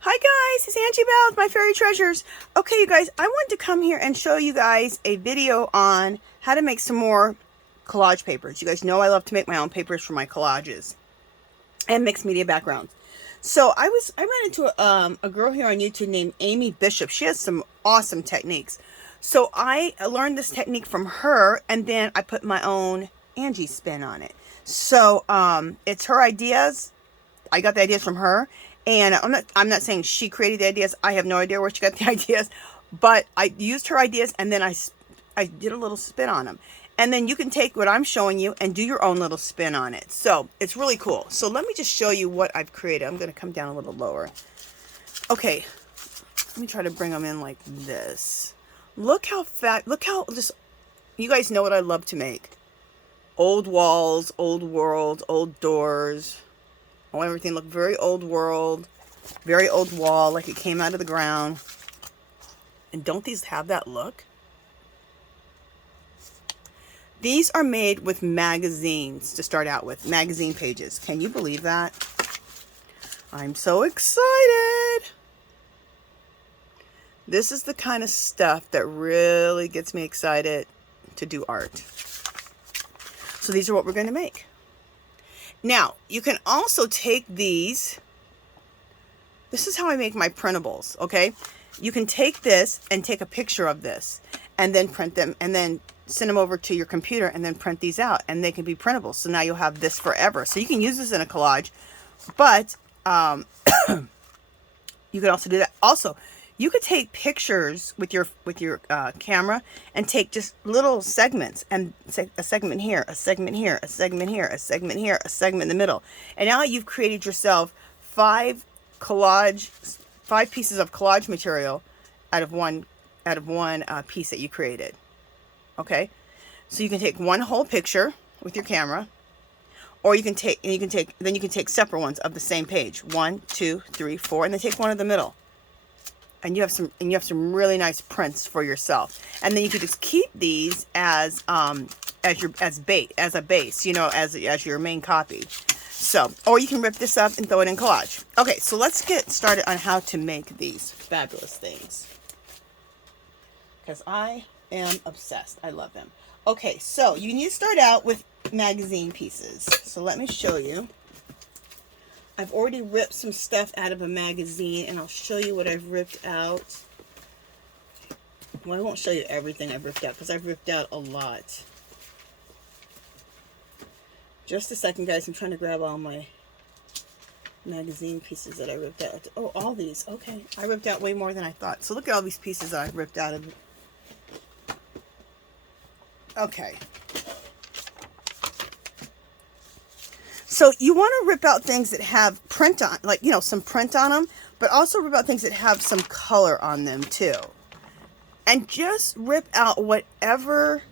Hi guys, it's Angie Bell with My Fairy Treasures. Okay, you guys, I wanted to come here and show you guys a video on how to make some more collage papers. You guys know I love to make my own papers for my collages and mixed media backgrounds. So I ran into a girl here on YouTube named Aimee Bishop. She has some awesome techniques. So I learned this technique from her, and then I put my own Angie spin on it. So it's her ideas. I got the ideas from her. And I'm not saying she created the ideas. I have no idea where she got the ideas, but I used her ideas, and then I did a little spin on them. And then you can take what I'm showing you and do your own little spin on it. So it's really cool. So let me just show you what I've created. I'm going to come down a little lower. Okay, let me try to bring them in like this. Look how just, you guys know what I love to make. Old walls, old world, old doors. Oh, everything looked very old world, very old wall, like it came out of the ground. And don't these have that look? These are made with magazines to start out with, magazine pages. Can you believe that? I'm so excited. This is the kind of stuff that really gets me excited to do art. So these are what we're going to make. Now, you can also take these. This is how I make my printables, okay? You can take this and take a picture of this and then print them and then send them over to your computer and then print these out, and they can be printable. So now you'll have this forever. So you can use this in a collage, but you can also do that. Also, you could take pictures with your camera and take just little segments and say a segment here, a segment here, a segment here, a segment here, a segment in the middle. And now you've created yourself five pieces of collage material out of one piece that you created. Okay, so you can take one whole picture with your camera, or you can take separate ones of the same page, 1, 2, 3, 4, and then take one in the middle. And you have some really nice prints for yourself. And then you could just keep these as a base, you know, as your main copy. So, or you can rip this up and throw it in collage. Okay, so let's get started on how to make these fabulous things, because I am obsessed. I love them. Okay, so you need to start out with magazine pieces. So let me show you. I've already ripped some stuff out of a magazine, and I'll show you what I've ripped out. Well, I won't show you everything I've ripped out, because I've ripped out a lot. Just a second, guys. I'm trying to grab all my magazine pieces that I ripped out. Oh, all these. Okay. I ripped out way more than I thought. So look at all these pieces that I've ripped out of. Okay. So you want to rip out things that have print on, like, you know, some print on them, but also rip out things that have some color on them too. And just rip out whatever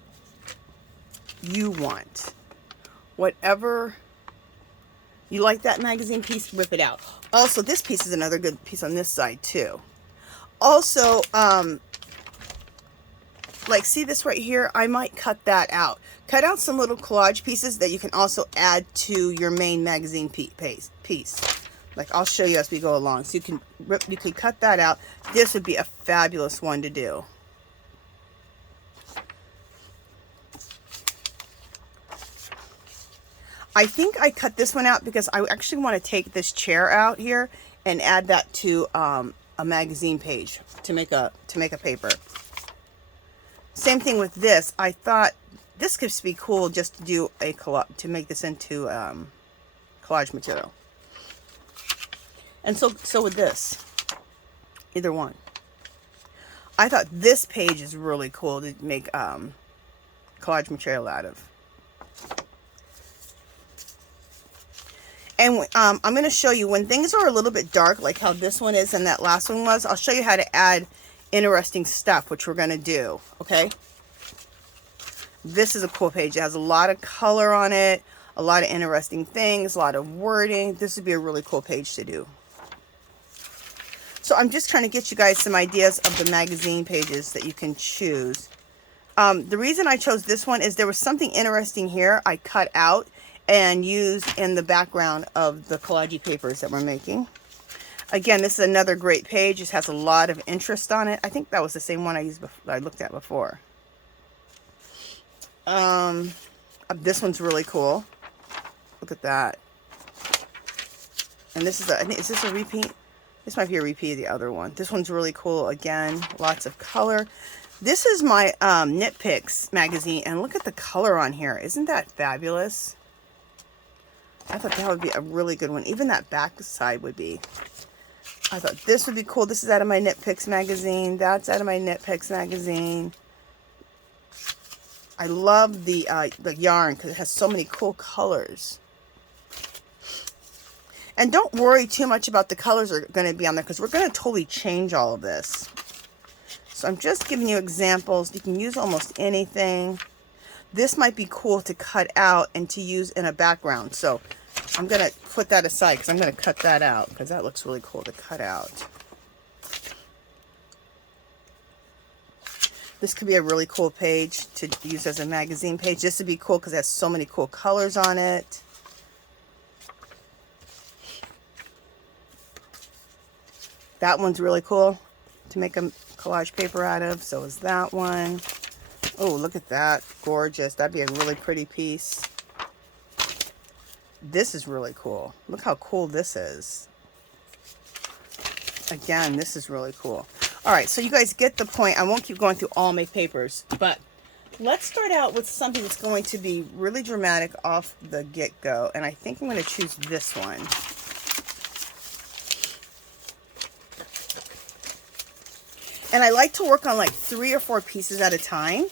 you want. Whatever you like, that magazine piece, rip it out. Also, this piece is another good piece on this side too. Also, like, see this right here? I might cut that out. Cut out some little collage pieces that you can also add to your main magazine piece. Like, I'll show you as we go along. So you can cut that out. This would be a fabulous one to do. I think I cut this one out because I actually want to take this chair out here and add that to a magazine page to make a paper. Same thing with this. I thought this could be cool just to do a collage, to make this into collage material. And so with this, either one. I thought this page is really cool to make collage material out of. And I'm going to show you when things are a little bit dark, like how this one is and that last one was. I'll show you how to add interesting stuff, which we're going to do. Okay. This is a cool page. It has a lot of color on it, a lot of interesting things, a lot of wording. This would be a really cool page to do. So I'm just trying to get you guys some ideas of the magazine pages that you can choose. The reason I chose this one is there was something interesting here I cut out and used in the background of the collage papers that we're making. Again, this is another great page. This has a lot of interest on it. I think that was the same one I looked at before. This one's really cool. Look at that. And this is I think, is this a repeat? This might be a repeat of the other one. This one's really cool. Again, lots of color. This is my Nitpicks magazine, and look at the color on here. Isn't that fabulous? I thought that would be a really good one. Even that back side would be. I thought this would be cool. This is out of my Nitpicks magazine. That's out of my Nitpicks magazine. I love the yarn because it has so many cool colors. And don't worry too much about the colors that are going to be on there, because we're going to totally change all of this. So I'm just giving you examples. You can use almost anything. This might be cool to cut out and to use in a background. So I'm going to put that aside because I'm going to cut that out because that looks really cool to cut out. This could be a really cool page to use as a magazine page. This would be cool because it has so many cool colors on it. That one's really cool to make a collage paper out of. So is that one. Oh, look at that. Gorgeous. That'd be a really pretty piece. This is really cool. Look how cool this is. Again, this is really cool. All right, so you guys get the point. I won't keep going through all my papers, but let's start out with something that's going to be really dramatic off the get-go. And I think I'm going to choose this one. And I like to work on like 3 or 4 pieces at a time.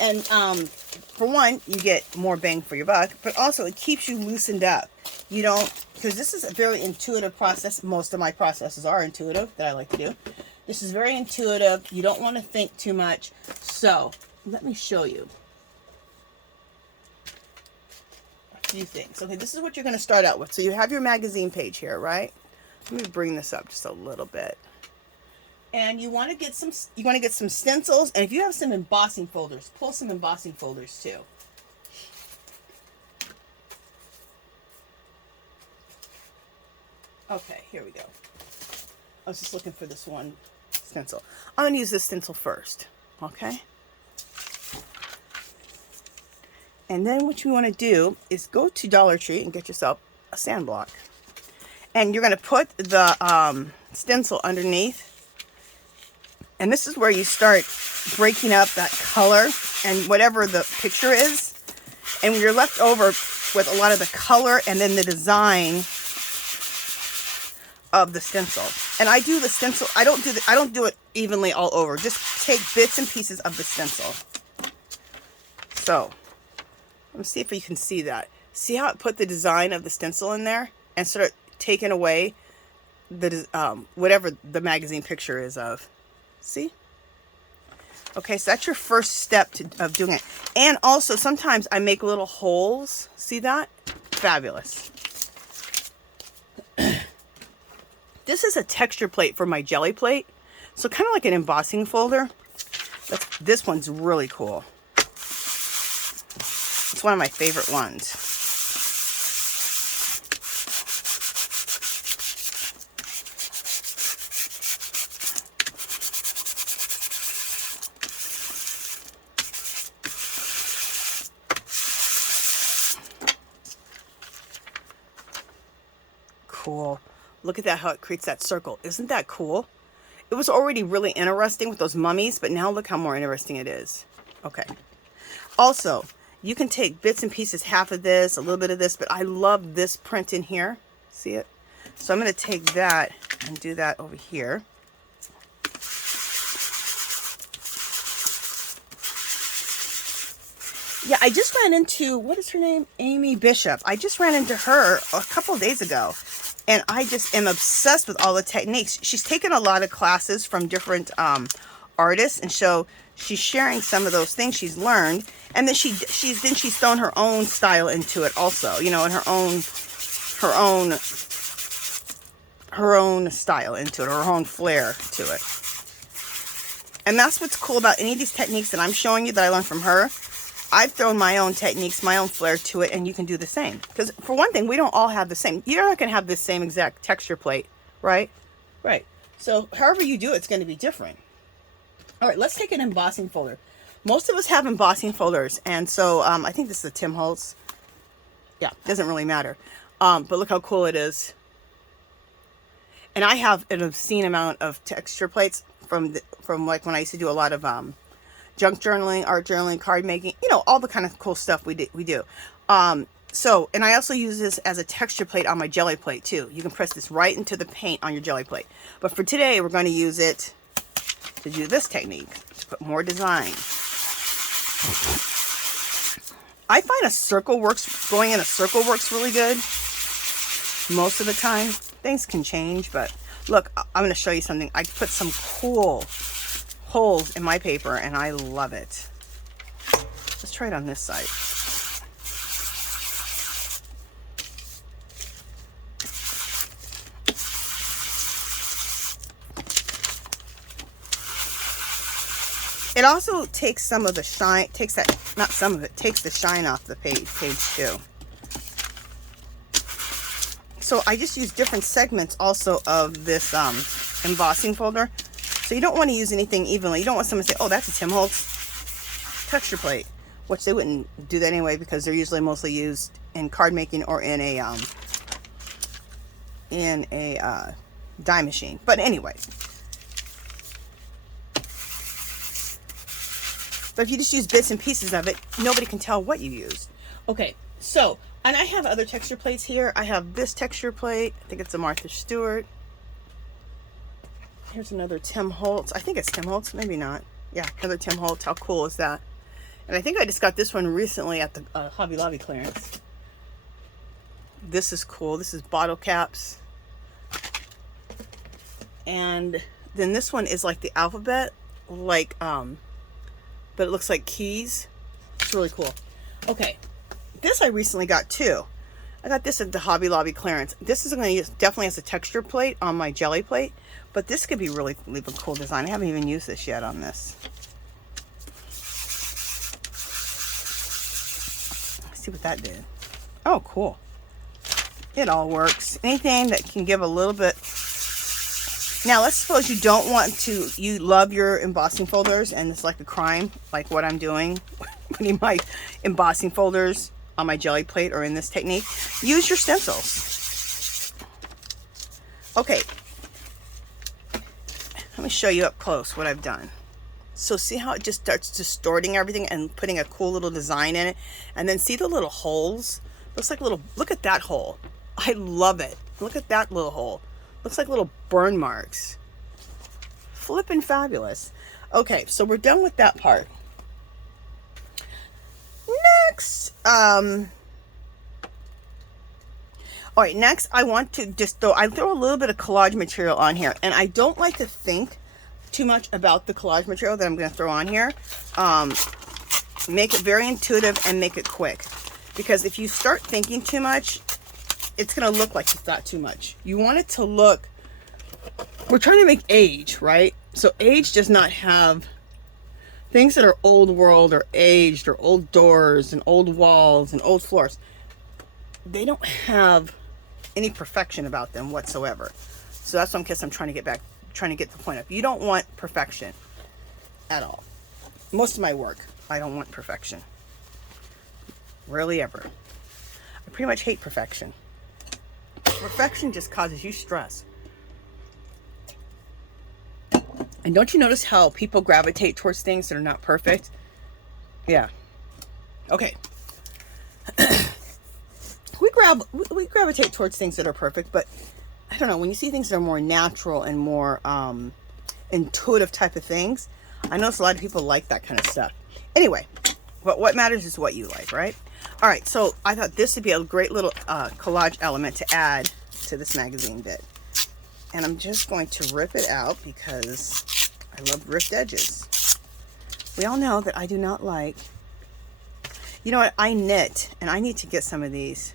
And for one, you get more bang for your buck, but also it keeps you loosened up. You don't, because this is a very intuitive process. Most of my processes are intuitive that I like to do. This is very intuitive. You don't want to think too much. So let me show you a few things. Okay, this is what you're going to start out with. So you have your magazine page here, right? Let me bring this up just a little bit. And you want to get some stencils, and if you have some embossing folders, pull some embossing folders too. Okay, here we go. I was just looking for this one stencil. I'm going to use this stencil first, okay? And then what you want to do is go to Dollar Tree and get yourself a sand block. And you're going to put the stencil underneath. And this is where you start breaking up that color and whatever the picture is. And you're left over with a lot of the color and then the design of the stencil. And I do the stencil, I don't do it evenly all over. Just take bits and pieces of the stencil. So, let me see if you can see that. See how it put the design of the stencil in there and sort of taken away the whatever the magazine picture is of. See? Okay, so that's your first step of doing it. And also, sometimes I make little holes. See that? Fabulous. This is a texture plate for my jelly plate. So kind of like an embossing folder. This one's really cool. It's one of my favorite ones. Cool. Look at that, how it creates that circle. Isn't that cool? It was already really interesting with those mummies, but now look how more interesting it is. Okay. Also, you can take bits and pieces, half of this, a little bit of this, but I love this print in here. See it? So I'm going to take that and do that over here. Yeah, I just ran into, what is her name? Aimee Bishop. I just ran into her a couple of days ago. And I just am obsessed with all the techniques. She's taken a lot of classes from different artists, and so she's sharing some of those things she's learned. And then she's thrown her own style into it also, you know, and her own style into it, or her own flair to it. And that's what's cool about any of these techniques that I'm showing you that I learned from her. I've thrown my own techniques, my own flair to it, and you can do the same. Because for one thing, we don't all have the same. You're not going to have the same exact texture plate, right? Right. So however you do it, it's going to be different. All right, let's take an embossing folder. Most of us have embossing folders, and so I think this is a Tim Holtz. Yeah, doesn't really matter. But look how cool it is. And I have an obscene amount of texture plates from like when I used to do a lot of junk journaling, art journaling, card making, you know, all the kind of cool stuff we do. So, and I also use this as a texture plate on my jelly plate too. You can press this right into the paint on your jelly plate. But for today, we're going to use it to do this technique, to put more design. I find a circle works, going in a circle works really good most of the time. Things can change, but look, I'm going to show you something. I put some cool holes in my paper and I love it. Let's try it on this side. It also takes some of the shine, takes that, not some of it, takes the shine off the page too. So I just use different segments also of this embossing folder. So you don't want to use anything evenly. You don't want someone to say, oh, that's a Tim Holtz texture plate, which they wouldn't do that anyway because they're usually mostly used in card making or in a die machine. But anyway. But if you just use bits and pieces of it, nobody can tell what you used. Okay, so, and I have other texture plates here. I have this texture plate. I think it's a Martha Stewart. Here's another Tim Holtz. I think it's Tim Holtz, maybe not. Yeah, another Tim Holtz. How cool is that? And I think I just got this one recently at the Hobby Lobby clearance. This is cool. This is bottle caps. And then this one is like the alphabet, like, but it looks like keys. It's really cool. Okay, this I recently got too. I got this at the Hobby Lobby clearance. This is going to use definitely as a texture plate on my jelly plate, but this could be really a cool design. I haven't even used this yet on this. Let's see what that did. Oh, cool. It all works. Anything that can give a little bit. Now, let's suppose you don't want to, you love your embossing folders and it's like a crime, like what I'm doing, putting my embossing folders on my jelly plate or in this technique. Use your stencils. Okay, let me show you up close what I've done. So see how it just starts distorting everything and putting a cool little design in it? And then see the little holes? Looks like little, look at that hole. I love it. Look at that little hole. Looks like little burn marks. Flippin' fabulous. Okay, so we're done with that part. Next, all right, next I want to just throw a little bit of collage material on here. And I don't like to think too much about the collage material that I'm going to throw on here. Make it very intuitive and make it quick. Because if you start thinking too much, it's going to look like you thought too much. You want it to look, we're trying to make age, right? So age does not have things that are old world or aged or old doors and old walls and old floors. They don't have any perfection about them whatsoever. So that's what I'm trying to get the point of. You don't want perfection at all. Most of my work, I don't want perfection. Rarely ever. I pretty much hate perfection. Perfection just causes you stress. And don't you notice how people gravitate towards things that are not perfect? Yeah. Okay. we gravitate towards things that are perfect, but I don't know, when you see things that are more natural and more intuitive type of things, I notice a lot of people like that kind of stuff. Anyway, but what matters is what you like, right? All right, so I thought this would be a great little collage element to add to this magazine bit. And I'm just going to rip it out because I love ripped edges. We all know that I do not like, you know what, I knit and I need to get some of these.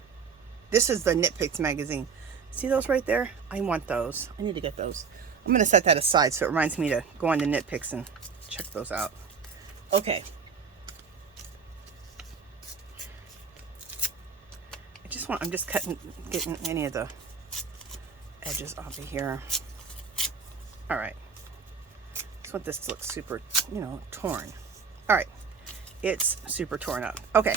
This is the Knit Picks magazine. See those right there? I want those. I need to get those. I'm going to set that aside so it reminds me to go on to Knit Picks and check those out. Okay. I'm just getting any of the edges off of here. All right. I want this to look super, you know, torn. All right. It's super torn up. Okay.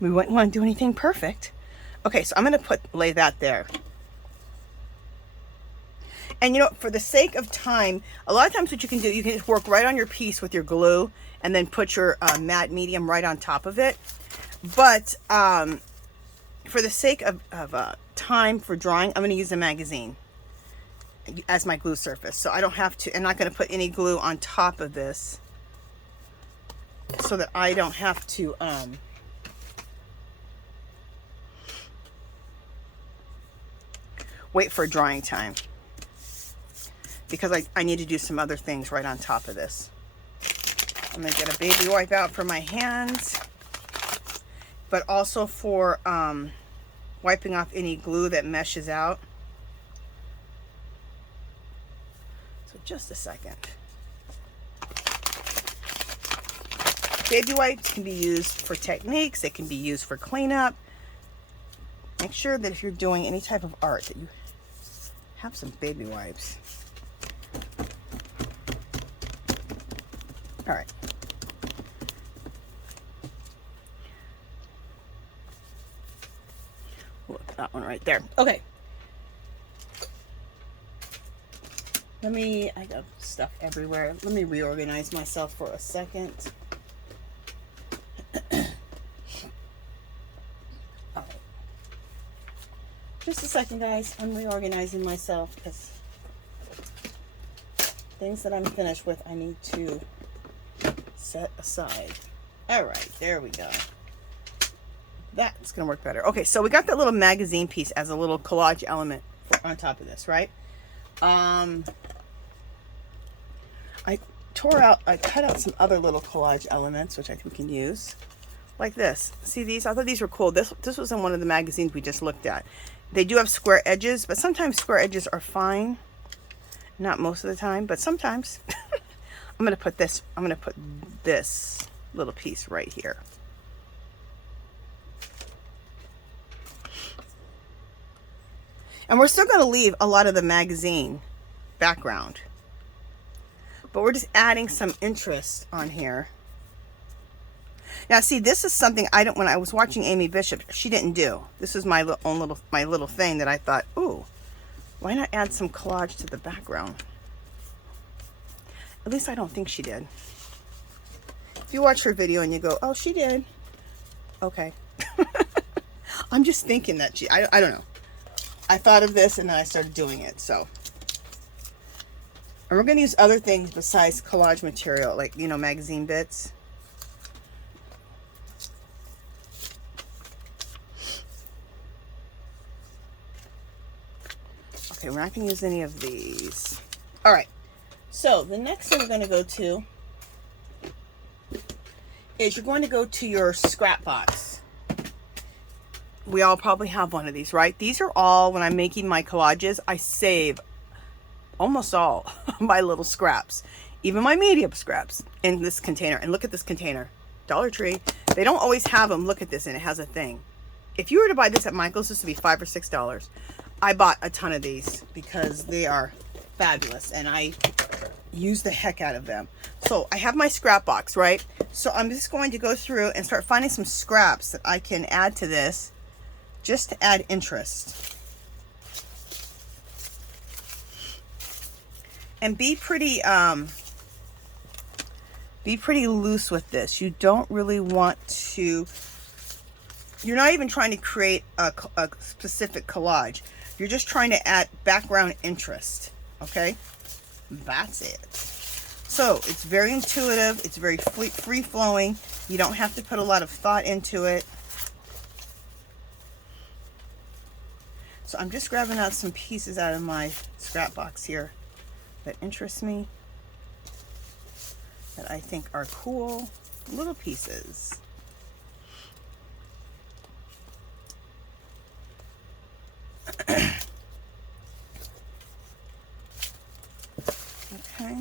We wouldn't want to do anything perfect. Okay, so I'm going to lay that there. And you know, for the sake of time, a lot of times what you can do, you can just work right on your piece with your glue and then put your matte medium right on top of it. But for the sake of time for drawing, I'm going to use a magazine as my glue surface. So I don't have to, I'm not going to put any glue on top of this so that I don't have to wait for drying time, because I need to do some other things right on top of this. I'm going to get a baby wipe out for my hands, but also for wiping off any glue that meshes out. So just a second. Baby wipes can be used for techniques. They can be used for cleanup. Make sure that if you're doing any type of art that you have some baby wipes. All right. Look, that one right there. Okay. I got stuff everywhere. Let me reorganize myself for a second. All right. Just a second, guys. I'm reorganizing myself because things that I'm finished with, I need to set aside. All right, there we go. That's gonna work better. Okay, so we got that little magazine piece as a little collage element on top of this, right? I cut out some other little collage elements, which I think we can use, like this. See these? I thought these were cool. This was in one of the magazines we just looked at. They do have square edges, but sometimes square edges are fine. Not most of the time, but sometimes. I'm gonna put this little piece right here. And we're still gonna leave a lot of the magazine background, but we're just adding some interest on here. Now see, this is something when I was watching Aimee Bishop, she didn't do. This is my little thing that I thought, ooh, why not add some collage to the background? At least I don't think she did. If you watch her video and you go, oh, she did. Okay. I'm just thinking that I don't know. I thought of this and then I started doing it, so. And we're going to use other things besides collage material, like, you know, magazine bits. Okay, we're not going to use any of these. All right. So the next thing we're going to go to is you're going to go to your scrap box. We all probably have one of these, right? These are all, when I'm making my collages, I save almost all my little scraps, even my medium scraps, in this container. And look at this container. Dollar Tree. They don't always have them. Look at this, and it has a thing. If you were to buy this at Michael's, this would be $5 or $6. I bought a ton of these because they are fabulous and I use the heck out of them. So I have my scrap box, right? So I'm just going to go through and start finding some scraps that I can add to this just to add interest. And be pretty loose with this. You don't really want to, you're not even trying to create a specific collage. You're just trying to add background interest, okay? That's it. So it's very intuitive. It's very free-flowing. You don't have to put a lot of thought into it. So I'm just grabbing out some pieces out of my scrap box here that interest me, that I think are cool little pieces. Okay.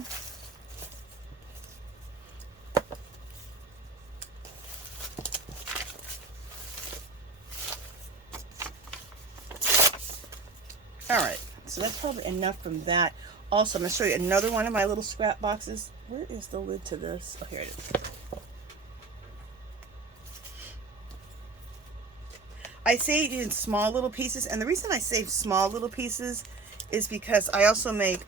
All right, so that's probably enough from that. Also, I'm going to show you another one of my little scrap boxes. Where is the lid to this? Oh, here it is. I save in small little pieces, and the reason I save small little pieces is because I also make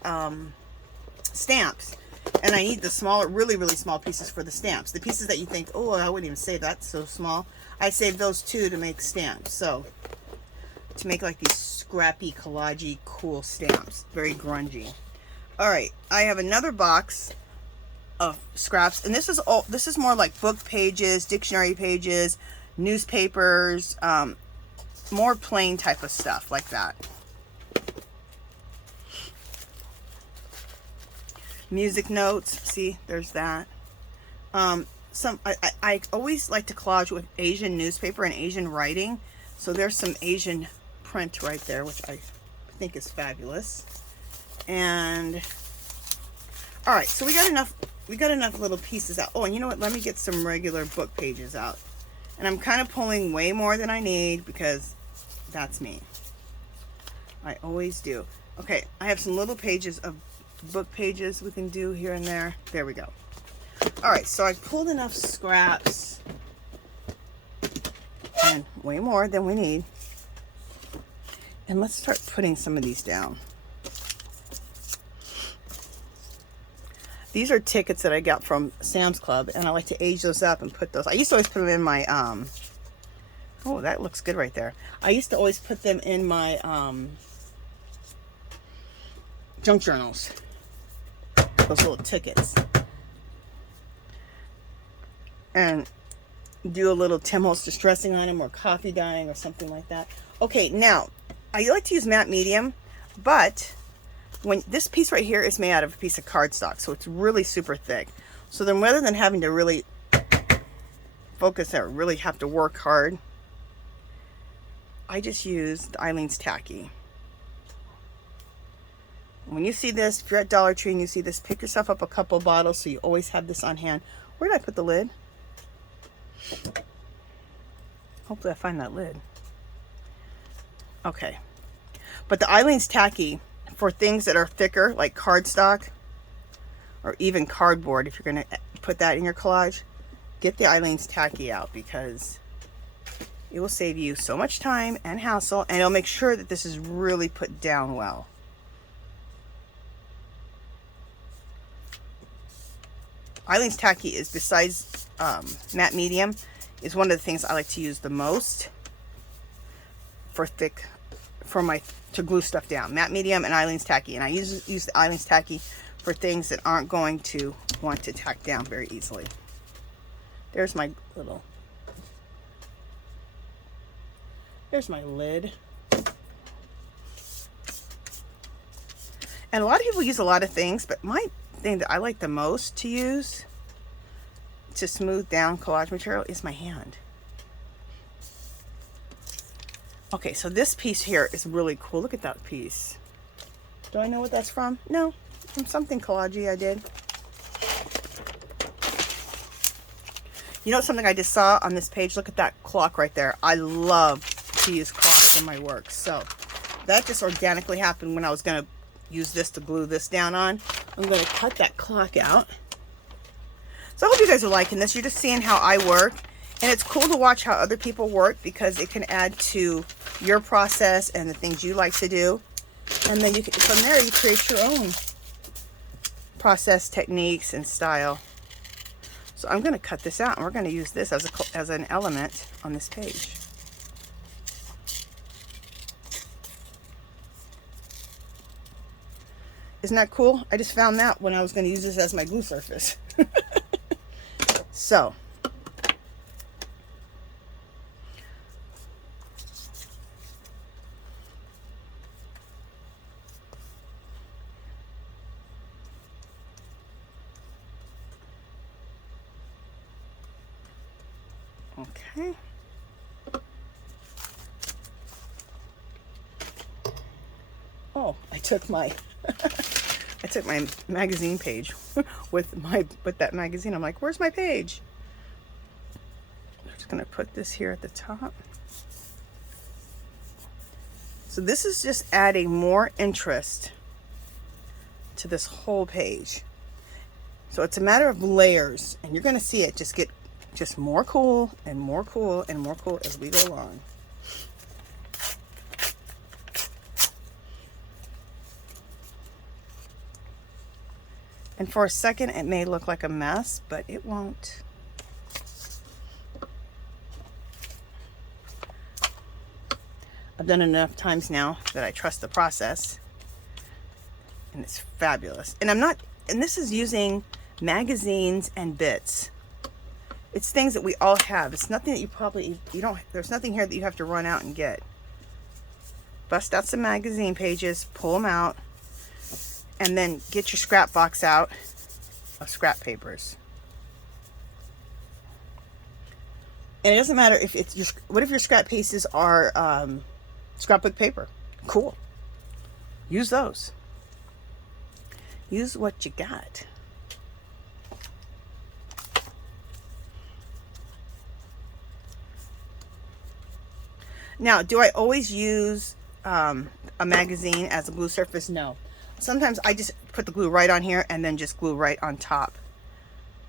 stamps, and I need the smaller, really, really small pieces for the stamps. The pieces that you think, oh, I wouldn't even save, that's so small. I save those too to make stamps. So, to make like these scrappy, collagey, cool stamps. Very grungy. Alright, I have another box of scraps, and this is more like book pages, dictionary pages, newspapers, more plain type of stuff like that. Music notes, see, there's that. I always like to collage with Asian newspaper and Asian writing, so there's some Asian print right there, which I think is fabulous. And all right, so we got enough little pieces out. Oh, and you know what, let me get some regular book pages out. And I'm kind of pulling way more than I need because that's me. I always do. Okay, I have some little pages of book pages we can do here and there. There we go. All right, so I pulled enough scraps and way more than we need. And let's start putting some of these down. These are tickets that I got from Sam's Club, and I like to age those up and put those. I used to always put them in my, oh, that looks good right there. I used to always put them in my junk journals. Those little tickets. And do a little Tim Holtz distressing on them, or coffee dyeing, or something like that. Okay, now, I like to use matte medium, but when this piece right here is made out of a piece of cardstock, so it's really super thick. So then rather than having to really focus or really have to work hard, I just use the Eileen's Tacky. When you see this, if you're at Dollar Tree and you see this, pick yourself up a couple bottles so you always have this on hand. Where did I put the lid? Hopefully I find that lid. Okay. But the Eileen's Tacky, for things that are thicker, like cardstock or even cardboard, if you're going to put that in your collage, get the Eileen's Tacky out, because it will save you so much time and hassle, and it'll make sure that this is really put down well. Eileen's Tacky is, besides matte medium, is one of the things I like to use the most for thick, to glue stuff down. Matte medium and Eileen's Tacky, and I use the Eileen's Tacky for things that aren't going to want to tack down very easily. There's my lid. And a lot of people use a lot of things, but my thing that I like the most to use to smooth down collage material is my hand. Okay, so this piece here is really cool. Look at that piece. Do I know what that's from? No, from something collagey I did. You know something I just saw on this page? Look at that clock right there. I love to use clocks in my work. So that just organically happened when I was going to use this to glue this down on. I'm going to cut that clock out. So I hope you guys are liking this. You're just seeing how I work. And it's cool to watch how other people work, because it can add to your process and the things you like to do. And then you can, from there, you create your own process techniques and style. So I'm going to cut this out, and we're going to use this as an element on this page. Isn't that cool? I just found that when I was going to use this as my glue surface. So, okay. Oh, I took my magazine page with that magazine. I'm like, where's my page? I'm just gonna put this here at the top. So this is just adding more interest to this whole page. So it's a matter of layers, and you're going to see it just get just more cool and more cool and more cool as we go along. And for a second it may look like a mess, but it won't. I've done it enough times now that I trust the process, and it's fabulous. And this is using magazines and bits. It's things that we all have. It's nothing that there's nothing here that you have to run out and get. Bust out some magazine pages, pull them out, and then get your scrap box out of scrap papers. And it doesn't matter if it's your, what if your scrap pieces are scrapbook paper? Cool. Use those. Use what you got. Now, do I always use a magazine as a glue surface? No. Sometimes I just put the glue right on here and then just glue right on top.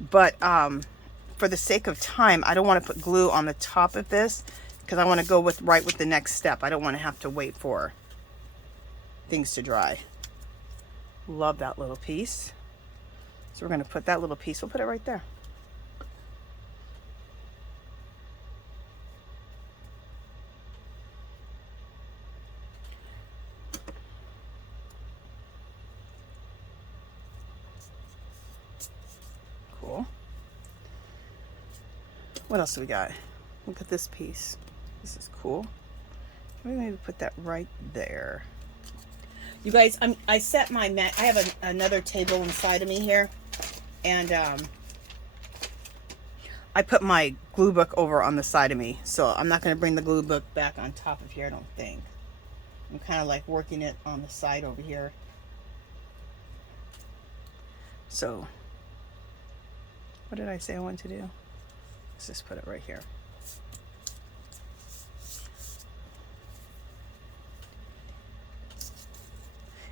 But for the sake of time, I don't want to put glue on the top of this because I want to go right with the next step. I don't want to have to wait for things to dry. Love that little piece. So we're going to put that little piece, we'll put it right there. Cool. What else do we got? Look at this piece. This is cool. Maybe put that right there. You guys, I set my mat. I have another table inside of me here, and I put my glue book over on the side of me, so I'm not going to bring the glue book back on top of here, I don't think. I'm kind of like working it on the side over here. So, what did I say I wanted to do? Let's just put it right here.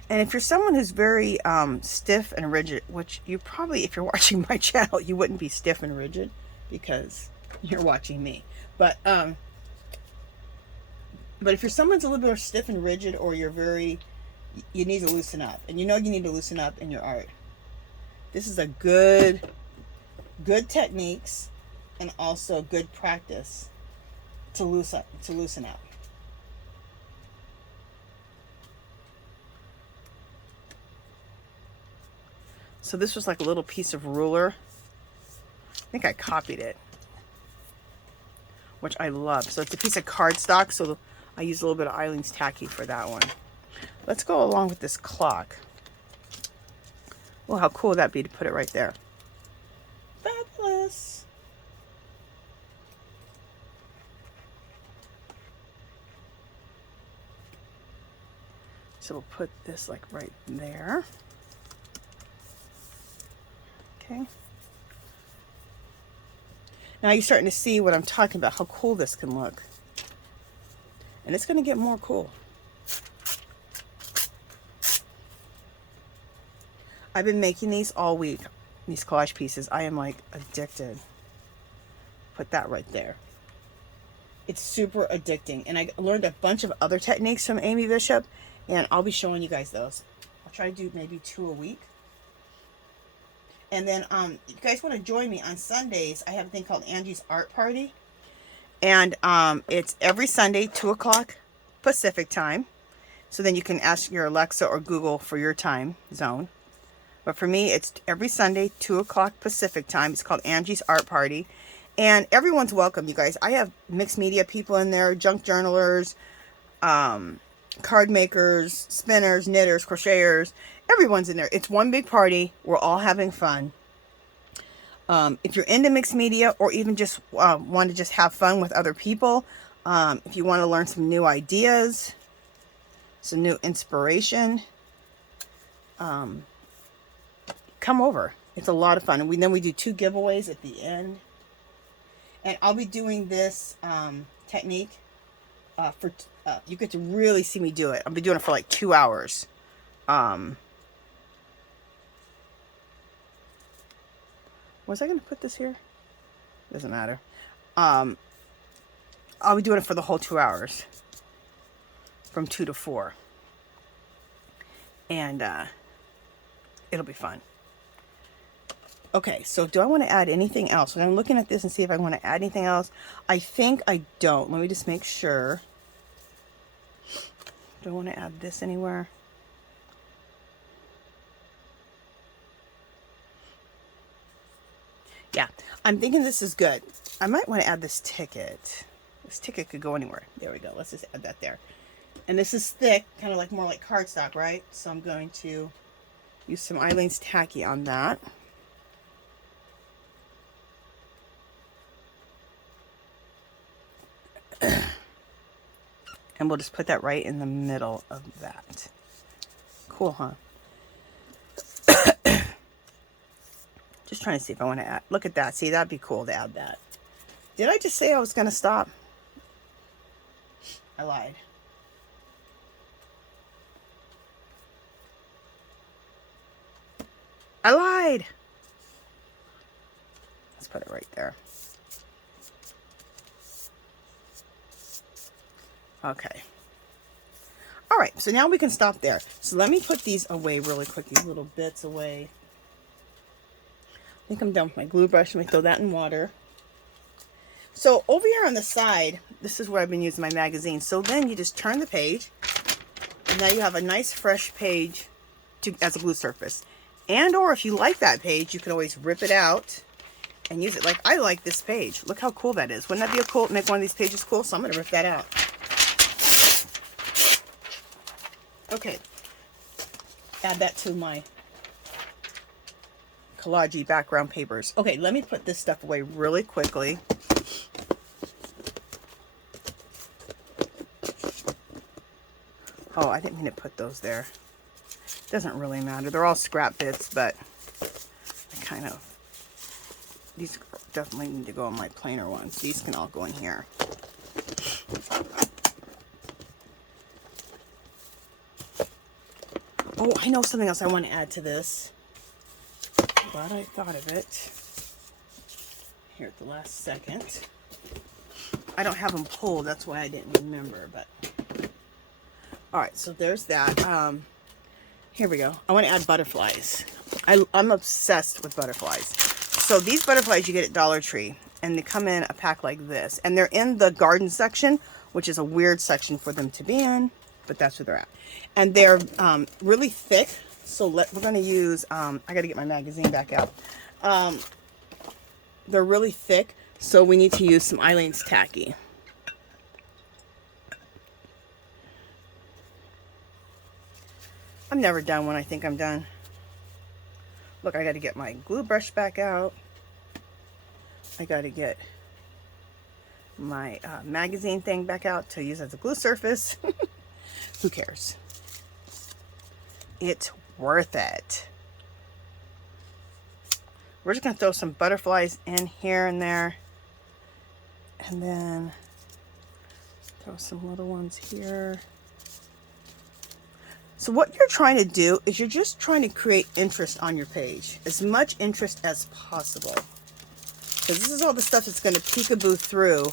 And if you're someone who's very stiff and rigid, which you probably, if you're watching my channel, you wouldn't be stiff and rigid because you're watching me. But if you're someone's a little bit stiff and rigid, or you're you need to loosen up, and you know you need to loosen up in your art, this is a good techniques and also good practice to loosen up. So this was like a little piece of ruler. I think I copied it, which I love. So it's a piece of cardstock, so I use a little bit of Eileen's Tacky for that one. Let's go along with this clock. Well, how cool would that be to put it right there? Fabulous. So we'll put this like right there. Okay. Now you're starting to see what I'm talking about, how cool this can look. And it's going to get more cool. I've been making these all week, these collage pieces. I am like addicted. Put that right there. It's super addicting. And I learned a bunch of other techniques from Aimee Bishop, and I'll be showing you guys those. I'll try to do maybe 2 a week. And then you guys want to join me on Sundays, I have a thing called Angie's Art Party. And it's every Sunday, 2 o'clock Pacific time. So then you can ask your Alexa or Google for your time zone. But for me, it's every Sunday, 2 o'clock Pacific time. It's called Angie's Art Party. And everyone's welcome, you guys. I have mixed media people in there, junk journalers, card makers, spinners, knitters, crocheters. Everyone's in there. It's one big party. We're all having fun. If you're into mixed media, or even just want to just have fun with other people, if you want to learn some new ideas, some new inspiration, come over. It's a lot of fun. And then we do 2 giveaways at the end. And I'll be doing this technique you get to really see me do it. I've been doing it for like 2 hours. Was I going to put this here? Doesn't matter. I'll be doing it for the whole 2 hours, from 2 to 4, and it'll be fun. Okay, so do I want to add anything else? I'm looking at this and see if I want to add anything else. I think I don't. Let me just make sure. Do I want to add this anywhere? Yeah, I'm thinking this is good. I might want to add this ticket. This ticket could go anywhere. There we go. Let's just add that there. And this is thick, kind of like more like cardstock, right? So I'm going to use some Eileen's Tacky on that. And we'll just put that right in the middle of that. Cool, huh? Just trying to see if I want to add. Look at that. See, that'd be cool to add that. Did I just say I was going to stop? I lied. I lied. Let's put it right there. Okay. All right, so now we can stop there. So let me put these away really quick, these little bits away. I think I'm done with my glue brush. Let me throw that in water. So over here on the side, this is where I've been using my magazine. So then you just turn the page, and now you have a nice fresh page as a glue surface. And or if you like that page, you can always rip it out and use it. Like I like this page. Look how cool that is. Wouldn't that be a cool, make one of these pages cool? So I'm going to rip that out. Okay, add that to my collage background papers. Okay, let me put this stuff away really quickly. Oh, I didn't mean to put those there. Doesn't really matter. They're all scrap bits, but I kind of, these definitely need to go on my plainer ones. These can all go in here. Oh, I know something else I want to add to this. Glad I thought of it. Here at the last second. I don't have them pulled, that's why I didn't remember, but. Alright, so there's that. Here we go. I want to add butterflies. I'm obsessed with butterflies. So these butterflies you get at Dollar Tree, and they come in a pack like this. And they're in the garden section, which is a weird section for them to be in, but that's where they're at. And they're really thick, so we're going to use, I got to get my magazine back out. They're really thick, so we need to use some Eileen's Tacky. I'm never done when I think I'm done. Look, I got to get my glue brush back out. I got to get my magazine thing back out to use as a glue surface. Who cares? It's worth it. We're just going to throw some butterflies in here and there. And then throw some little ones here. So what you're trying to do is you're just trying to create interest on your page. As much interest as possible. Because this is all the stuff that's going to peekaboo through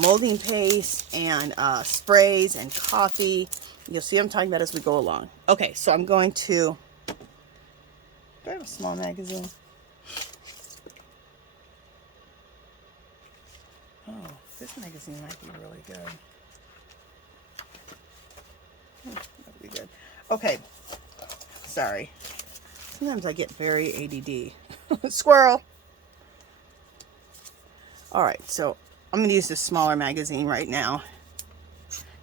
molding paste and sprays and coffee. You'll see what I'm talking about as we go along. Okay, so I'm going to... Do I have a small magazine? Oh, this magazine might be really good. That'd be good. Okay. Sorry. Sometimes I get very ADD. Squirrel! Alright, so I'm going to use this smaller magazine right now.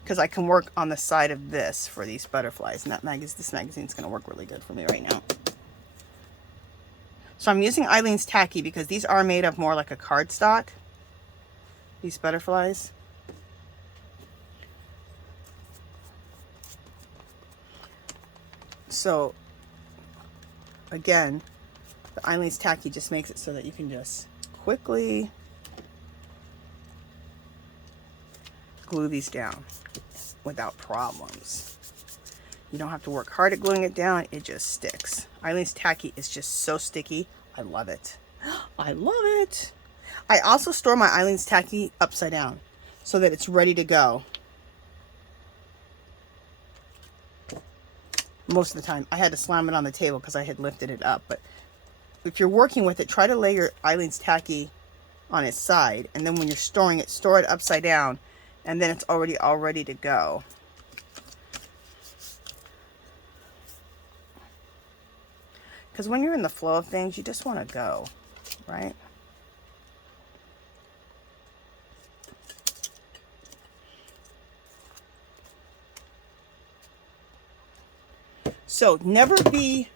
Because I can work on the side of this for these butterflies. And this magazine's going to work really good for me right now. So I'm using Eileen's Tacky because these are made of more like a cardstock. These butterflies. So, again, the Eileen's Tacky just makes it so that you can just quickly glue these down without problems. You don't have to work hard at gluing it down. It just sticks. Eileen's Tacky is just so sticky. I love it. I love it. I also store my Eileen's Tacky upside down so that it's ready to go. Most of the time. I had to slam it on the table because I had lifted it up. But if you're working with it, try to lay your Eileen's Tacky on its side. And then when you're storing it, store it upside down. And then it's already all ready to go. Because when you're in the flow of things, you just want to go, right? So never be,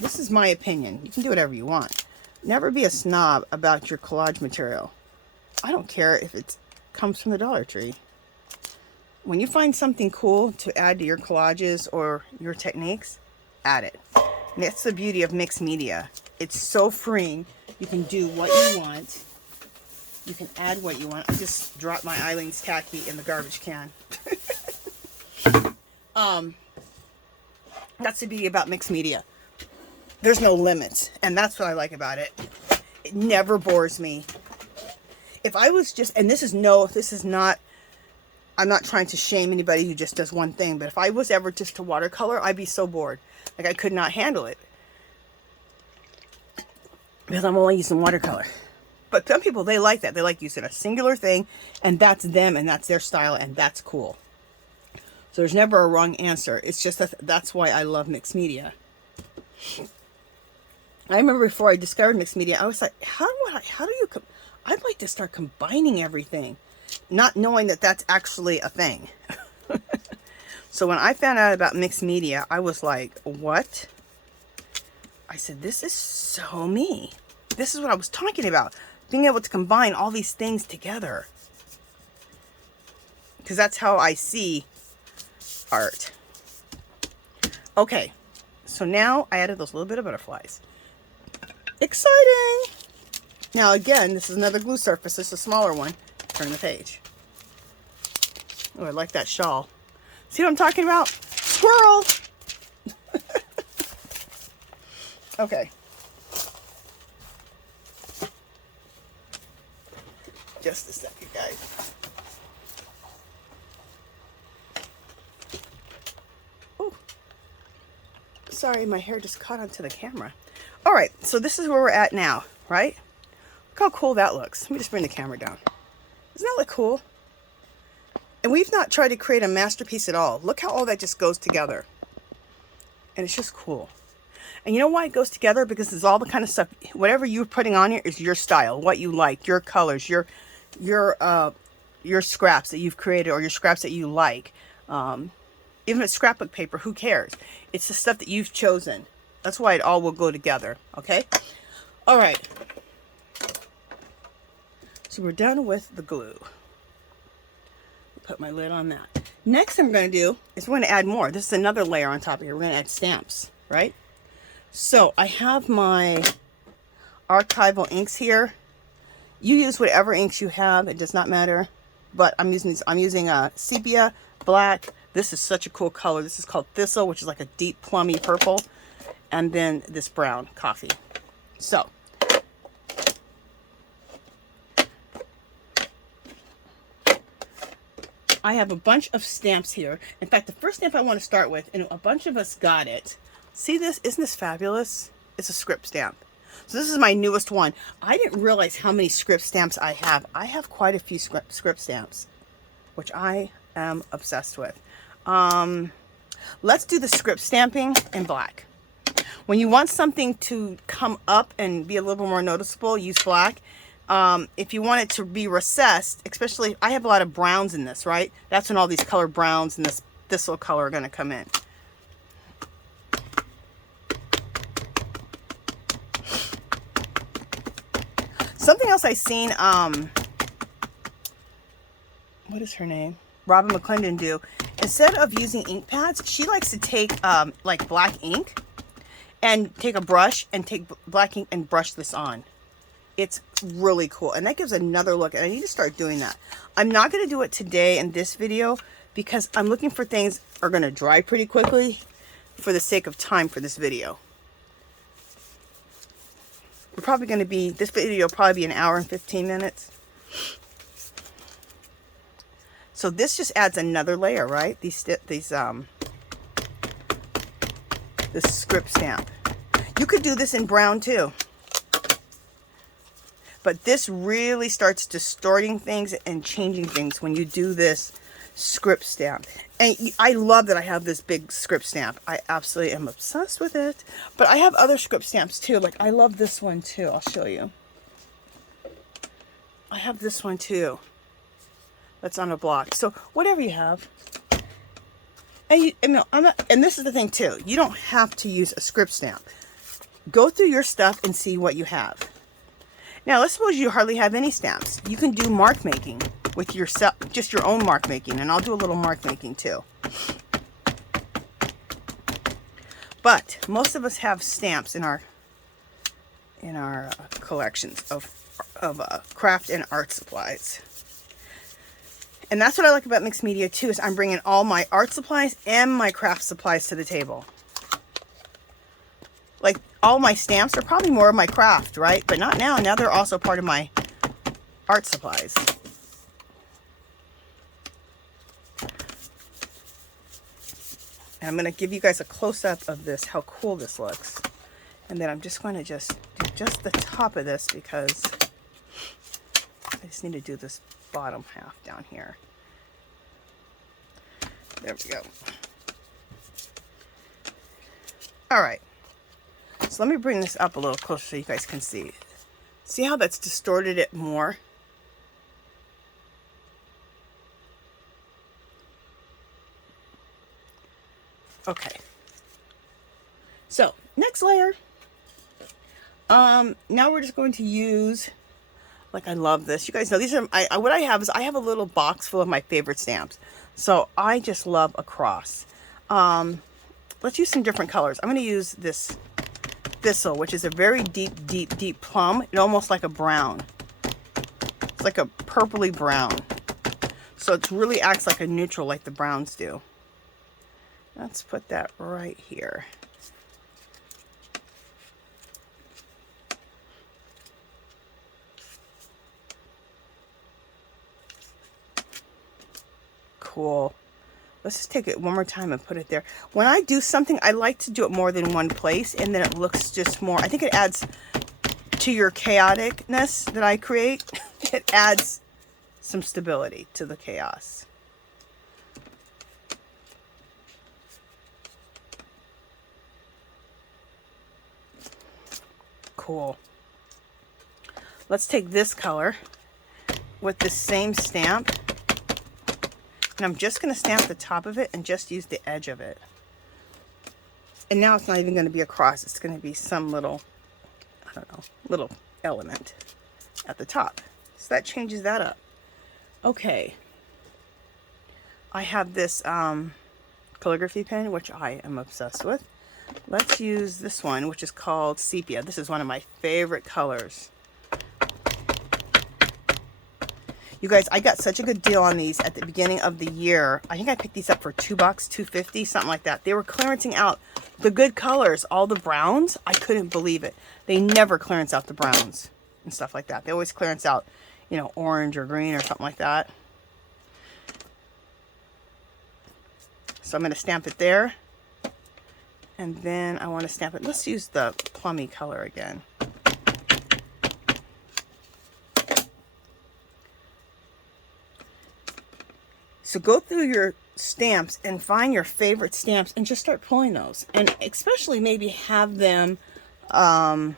this is my opinion, you can do whatever you want. Never be a snob about your collage material. I don't care if it comes from the Dollar Tree. When you find something cool to add to your collages or your techniques, add it. And that's the beauty of mixed media. It's so freeing. You can do what you want. You can add what you want. I just dropped my Eileen's Tacky in the garbage can. That's the beauty about mixed media. There's no limits. And that's what I like about it. It never bores me. If I was just, and this is not, I'm not trying to shame anybody who just does one thing, but if I was ever just to watercolor, I'd be so bored. Like I could not handle it. Because I'm only using watercolor. But some people, they like that. They like using a singular thing, and that's them, and that's their style, and that's cool. So there's never a wrong answer. It's just that that's why I love mixed media. I remember before I discovered mixed media, I was like, I'd like to start combining everything, not knowing that that's actually a thing. So when I found out about mixed media, I was like, what? I said, this is so me. This is what I was talking about. Being able to combine all these things together. Because that's how I see art. Okay. So now I added those little bit of butterflies. Exciting! Now again, this is another glue surface. This is a smaller one. Turn the page. Oh, I like that shawl. See what I'm talking about? Squirrel! Okay. Just a second, guys. Oh. Sorry, my hair just caught onto the camera. All right, so this is where we're at now, right? Look how cool that looks. Let me just bring the camera down. Doesn't that look cool? And we've not tried to create a masterpiece at all. Look how all that just goes together. And it's just cool. And you know why it goes together? Because it's all the kind of stuff, whatever you're putting on here is your style, what you like, your colors, your scraps that you've created or your scraps that you like. Even if it's scrapbook paper, who cares? It's the stuff that you've chosen. That's why it all will go together, okay? All right. So we're done with the glue. Put my lid on that. Next thing I'm going to do is we're going to add more. This is another layer on top of here. We're going to add stamps, right? So I have my Archival Inks here. You use whatever inks you have. It does not matter. But I'm using these. I'm using Sepia, black. This is such a cool color. This is called Thistle, which is like a deep plummy purple. And then this brown coffee. So I have a bunch of stamps here. In fact, the first stamp I want to start with, and a bunch of us got it. See this? Isn't this fabulous? It's a script stamp. So this is my newest one. I didn't realize how many script stamps I have. I have quite a few script stamps, which I am obsessed with. Let's do the script stamping in black. When you want something to come up and be a little more noticeable, use black. If you want it to be recessed, especially, I have a lot of browns in this, right? That's when all these colored browns and this thistle color are going to come in. Something else I seen, what is her name? Robin McClendon do. Instead of using ink pads, she likes to take like black ink and take a brush and take black ink and brush this on. It's really cool, and that gives another look, and I need to start doing that. I'm not going to do it today in this video because I'm looking for things that are going to dry pretty quickly for the sake of time for this video. We're probably going to be, this video will probably be an hour and 15 minutes. So this just adds another layer, right? This script stamp. You could do this in brown too. But this really starts distorting things and changing things when you do this script stamp. And I love that I have this big script stamp. I absolutely am obsessed with it. But I have other script stamps too. Like I love this one too. I'll show you. I have this one too. That's on a block. So whatever you have. And and this is the thing too. You don't have to use a script stamp. Go through your stuff and see what you have. Now, let's suppose you hardly have any stamps. You can do mark making with yourself, just your own mark making, and I'll do a little mark making too. But most of us have stamps in our collections of craft and art supplies. And that's what I like about mixed media too, is I'm bringing all my art supplies and my craft supplies to the table. Like all my stamps are probably more of my craft, right? But not now. Now they're also part of my art supplies. And I'm going to give you guys a close-up of this, how cool this looks. And then I'm just going to just do just the top of this because I just need to do this bottom half down here. There we go. All right. So let me bring this up a little closer so you guys can see. See how that's distorted it more? Okay. So, next layer. Now we're just going to use, like I love this. You guys know these are, what I have is I have a little box full of my favorite stamps. So I just love a cross. Let's use some different colors. I'm going to use this Thistle, which is a very deep plum. It's almost like a brown. It's like a purpley brown. So it really acts like a neutral like the browns do. Let's put that right here. Cool. Let's just take it one more time and put it there. When I do something, I like to do it more than one place, and then it looks just more, I think it adds to your chaoticness that I create. It adds some stability to the chaos. Cool. Let's take this color with the same stamp. And I'm just going to stamp the top of it and just use the edge of it. And now it's not even going to be a cross. It's going to be some little, I don't know, little element at the top. So that changes that up. Okay. I have this calligraphy pen, which I am obsessed with. Let's use this one, which is called Sepia. This is one of my favorite colors. You guys, I got such a good deal on these at the beginning of the year. I think I picked these up for $2, $2.50, something like that. They were clearancing out the good colors, all the browns. I couldn't believe it. They never clearance out the browns and stuff like that. They always clearance out, you know, orange or green or something like that. So I'm going to stamp it there. And then I want to stamp it. Let's use the plummy color again. So go through your stamps and find your favorite stamps and just start pulling those. And especially maybe have them in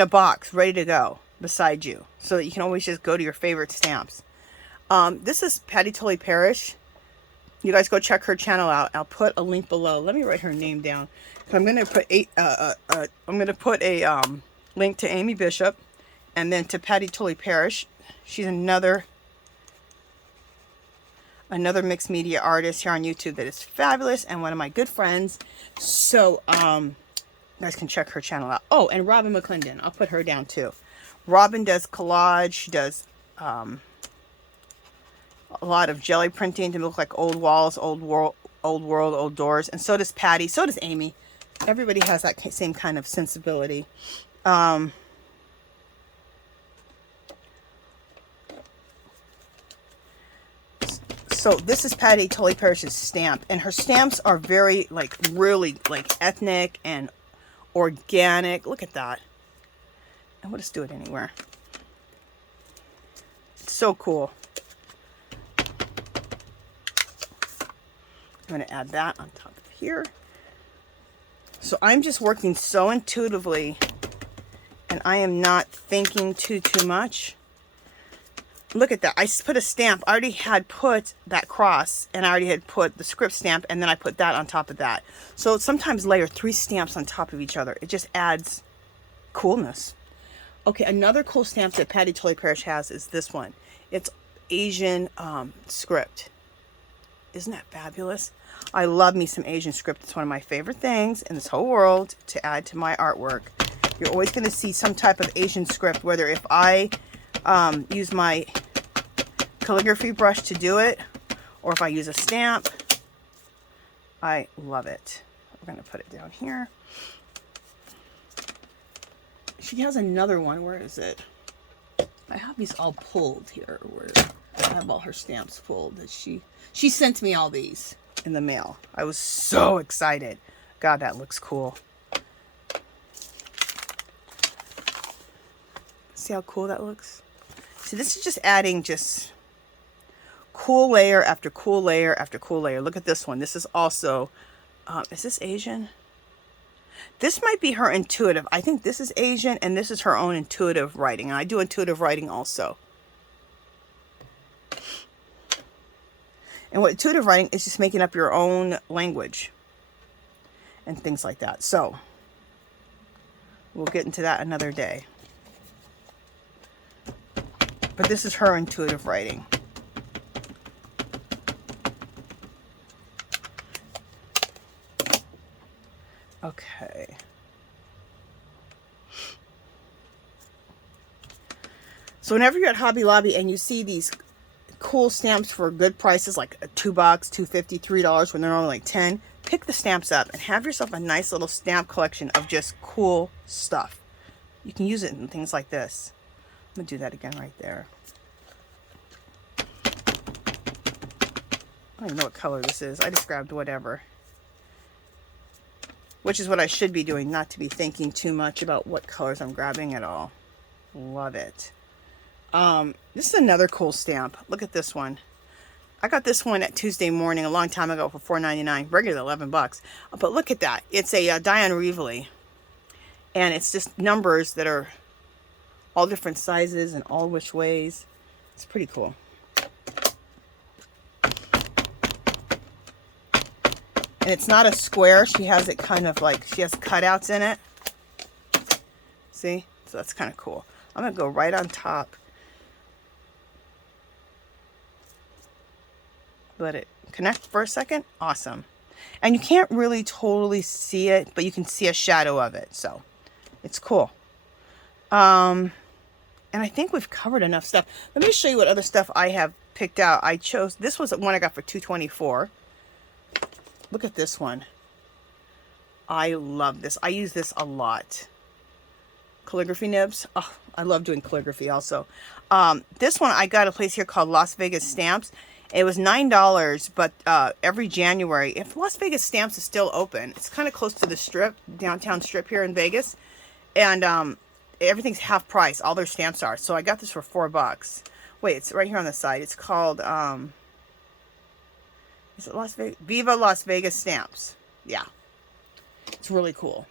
a box ready to go beside you so that you can always just go to your favorite stamps. This is Patti Tolley Parrish. You guys go check her channel out. I'll put a link below. Let me write her name down. I'm going to put a link to Aimee Bishop and then to Patti Tolley Parrish. She's another mixed media artist here on YouTube that is fabulous and one of my good friends. So You guys can check her channel out. Oh, and Robin McClendon. I'll put her down too. Robin does collage. She does a lot of jelly printing to look like old walls, old world, old doors. And so does Patti. So does Aimee. Everybody has that same kind of sensibility. So this is Patti Tolley Parrish's stamp, and her stamps are very, like, really, like, ethnic and organic. Look at that. And we'll just do it anywhere. It's so cool. I'm going to add that on top of here. So I'm just working so intuitively, and I am not thinking too much. Look at that. I put a stamp. I already had put that cross, and I already had put the script stamp, and then I put that on top of that. So sometimes layer 3 stamps on top of each other. It just adds coolness. Okay, another cool stamp that Patti Tolley Parrish has is this one. It's Asian script. Isn't that fabulous? I love me some Asian script. It's one of my favorite things in this whole world to add to my artwork. You're always going to see some type of Asian script, whether if I use my calligraphy brush to do it, or if I use a stamp. I love it. We're going to put it down here. She has another one. Where is it? I have these all pulled here. Where I have all her stamps pulled. That she sent me all these in the mail. I was so excited. God, that looks cool. See how cool that looks? So this is just adding just cool layer after cool layer after cool layer. Look at this one. This is also, is this Asian? This might be her intuitive. I think this is Asian, and this is her own intuitive writing. And I do intuitive writing also. And what intuitive writing is just making up your own language and things like that. So we'll get into that another day. But this is her intuitive writing. Okay. So whenever you're at Hobby Lobby and you see these cool stamps for good prices, like $2, $2.50, $3, when they're only like 10, pick the stamps up and have yourself a nice little stamp collection of just cool stuff. You can use it in things like this. I'm going to do that again right there. I don't even know what color this is. I just grabbed whatever. Which is what I should be doing, not to be thinking too much about what colors I'm grabbing at all. Love it. This is another cool stamp. Look at this one. I got this one at Tuesday Morning a long time ago for $4.99. Regular $11. But look at that. It's a Diane Reevely. And it's just numbers that are all different sizes and all which ways. It's pretty cool. And it's not a square. She has it kind of like, she has cutouts in it. See? So that's kind of cool. I'm going to go right on top. Let it connect for a second. Awesome. And you can't really totally see it, but you can see a shadow of it. So it's cool. And I think we've covered enough stuff. Let me show you what other stuff I have picked out. I chose, this was one I got for $2.24. Look at this one. I love this. I use this a lot. Calligraphy nibs. Oh, I love doing calligraphy also. This one I got a place here called Las Vegas Stamps. It was $9, but every January, if Las Vegas Stamps is still open, it's kind of close to the strip, downtown strip here in Vegas. And everything's half price. All their stamps are. So I got this for $4. Wait, it's right here on the side. It's called, is it Las Vegas? Viva Las Vegas Stamps. Yeah. It's really cool.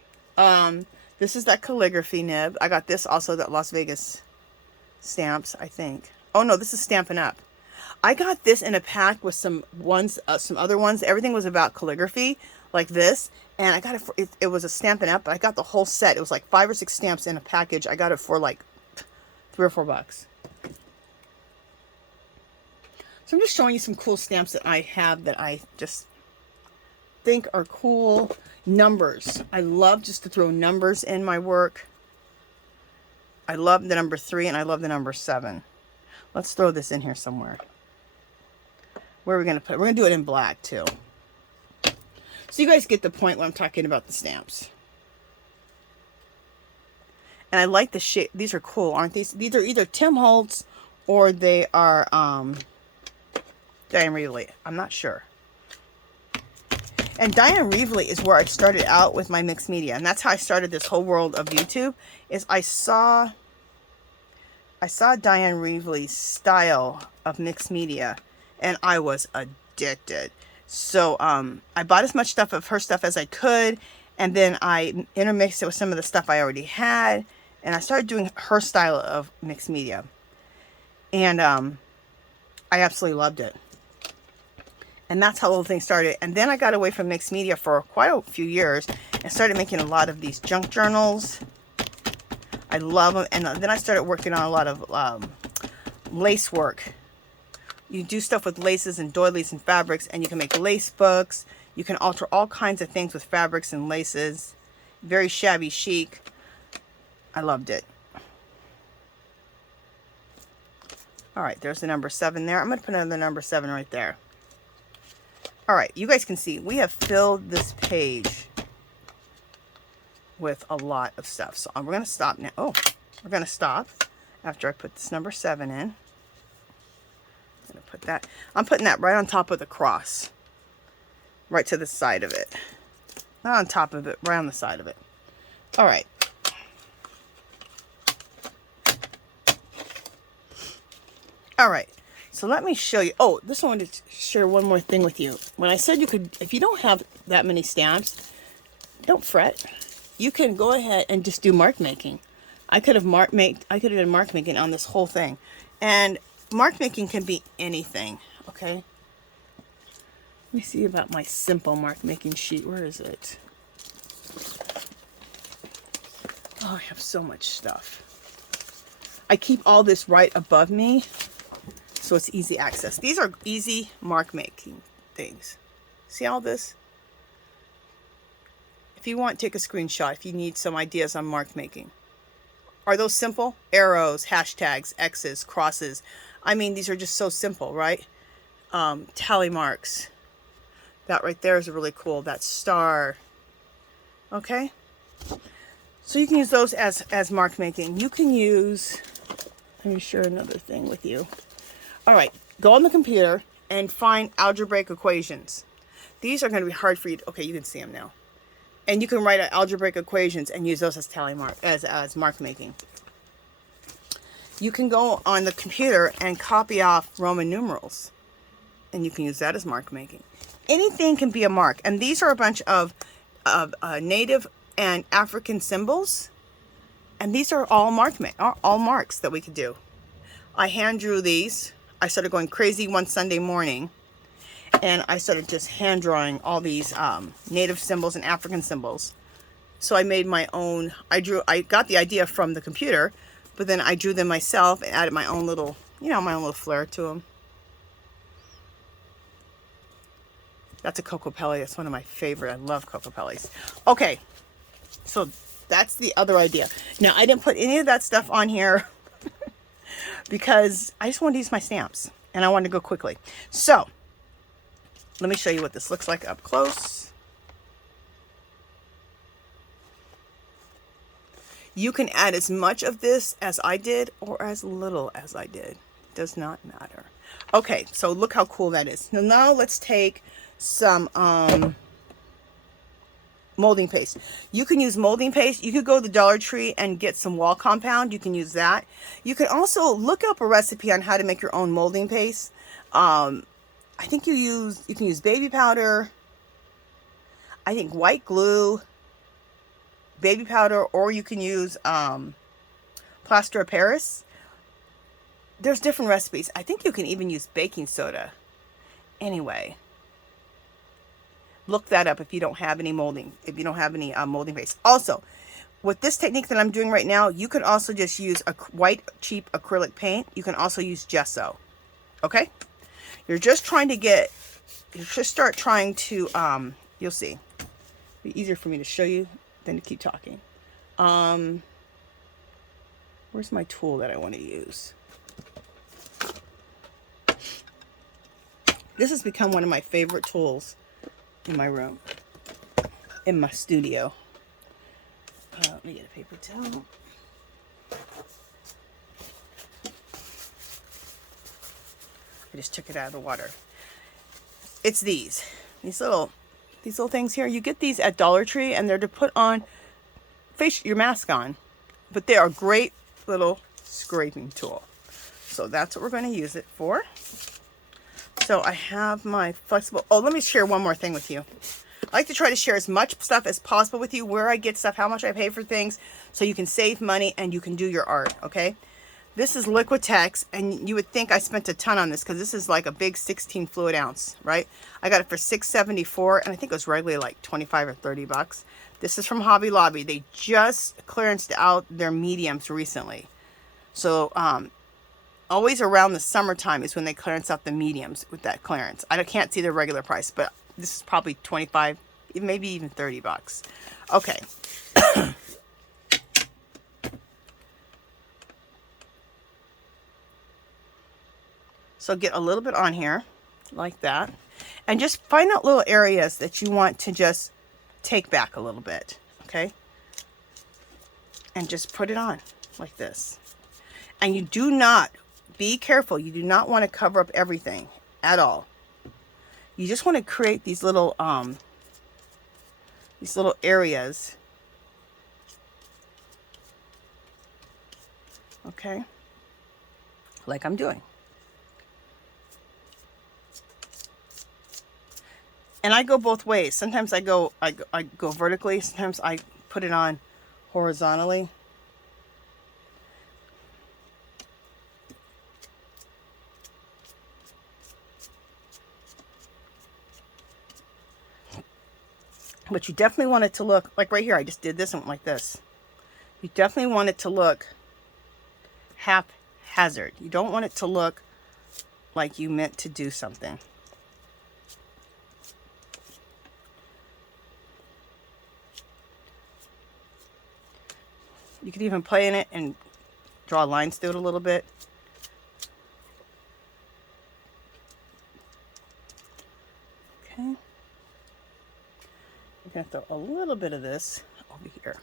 This is that calligraphy nib. I got this also, that Las Vegas Stamps, I think. Oh no, this is Stampin' Up. I got this in a pack with some ones, some other ones. Everything was about calligraphy, like this. And I got it for, it was a Stampin' Up, but I got the whole set. It was like 5 or 6 stamps in a package. I got it for like $3 or $4. So I'm just showing you some cool stamps that I have that I just think are cool. Numbers. I love just to throw numbers in my work. I love the number 3 and I love the number 7. Let's throw this in here somewhere. Where are we going to put it? We're going to do it in black too. So you guys get the point when I'm talking about the stamps. And I like the shape. These are cool, aren't these? These are either Tim Holtz or they are Diane Reevely. I'm not sure. And Diane Reevely is where I started out with my mixed media. And that's how I started this whole world of YouTube. Is I saw Diane Reevely's style of mixed media. And I was addicted. So I bought as much stuff of her stuff as I could. And then I intermixed it with some of the stuff I already had. And I started doing her style of mixed media. And I absolutely loved it. And that's how the whole thing started. And then I got away from mixed media for quite a few years and started making a lot of these junk journals. I love them. And then I started working on a lot of lace work. You do stuff with laces and doilies and fabrics, and you can make lace books. You can alter all kinds of things with fabrics and laces. Very shabby chic. I loved it. All right, there's the number 7 there. I'm going to put another number 7 right there. All right, you guys can see we have filled this page with a lot of stuff. So we're going to stop now. Oh, we're going to stop after I put this number 7 in. I'm going to put that. I'm putting that right on top of the cross. Right to the side of it. Not on top of it, right on the side of it. All right. All right. So let me show you. Oh, this one to share one more thing with you. When I said you could, if you don't have that many stamps, don't fret. You can go ahead and just do mark making. I could have done mark making on this whole thing. And mark making can be anything, okay? Let me see about my simple mark making sheet. Where is it? Oh, I have so much stuff. I keep all this right above me, so it's easy access. These are easy mark making things. See all this? If you want, take a screenshot if you need some ideas on mark making. Are those simple? Arrows, hashtags, X's, crosses. I mean, these are just so simple, right? Tally marks. That right there is really cool. That star. Okay? So you can use those as mark making. You can use, let me share another thing with you. All right, go on the computer and find algebraic equations. These are going to be hard for you to, okay, you can see them now. And you can write out algebraic equations and use those as tally mark, as mark making. You can go on the computer and copy off Roman numerals, and you can use that as mark making. Anything can be a mark, and these are a bunch of native and African symbols, and these are all marks that we could do. I hand drew these. I started going crazy one Sunday morning, and I started just hand drawing all these native symbols and African symbols. So I made my own. I got the idea from the computer, but then I drew them myself and added my own little, my own little flair to them. That's a Cocopelli. That's one of my favorite. I love Cocopellis. Okay, so that's the other idea. Now, I didn't put any of that stuff on here because I just wanted to use my stamps, and I wanted to go quickly. So, let me show you what this looks like up close. You can add as much of this as I did or as little as I did. It does not matter. Okay, so look how cool that is. Now let's take some molding paste. You can use molding paste. You could go to the Dollar Tree and get some wall compound. You can use that. You can also look up a recipe on how to make your own molding paste. I think you can use baby powder, I think white glue, baby powder, or you can use plaster of Paris. There's different recipes. I think you can even use baking soda. Anyway, look that up if you don't have any molding, molding paste. Also, with this technique that I'm doing right now, you can also just use a white cheap acrylic paint. You can also use gesso. Okay? You're just trying to start trying to You'll see. It'll be easier for me to show you than to keep talking. Where's my tool that I want to use? This has become one of my favorite tools in my room, in my studio. Let me get a paper towel. I just took it out of the water. It's these little things here. You get these at Dollar Tree, and they're to put on your mask on, but they are a great little scraping tool. So that's what we're going to use it for. So I have my flexible. Oh, let me share one more thing with you. I like to try to share as much stuff as possible with you, where I get stuff, how much I pay for things, so you can save money and you can do your art, okay? This is Liquitex, and you would think I spent a ton on this because this is like a big 16 fluid ounce, right? I got it for $6.74, and I think it was regularly like 25 or 30 bucks. This is from Hobby Lobby. They just clearanced out their mediums recently. So, always around the summertime is when they clearance out the mediums with that clearance. I can't see the regular price, but this is probably 25, maybe even 30 bucks. Okay. So get a little bit on here, like that. And just find out little areas that you want to just take back a little bit, okay? And just put it on, like this. And you do not, be careful, you do not want to cover up everything at all. You just want to create these little areas. Okay? Like I'm doing. And I go both ways. Sometimes I go vertically, sometimes I put it on horizontally. But you definitely want it to look, like right here, I just did this and went like this. You definitely want it to look haphazard. You don't want it to look like you meant to do something. You could even play in it and draw lines through it a little bit. Okay. I'm going to throw a little bit of this over here.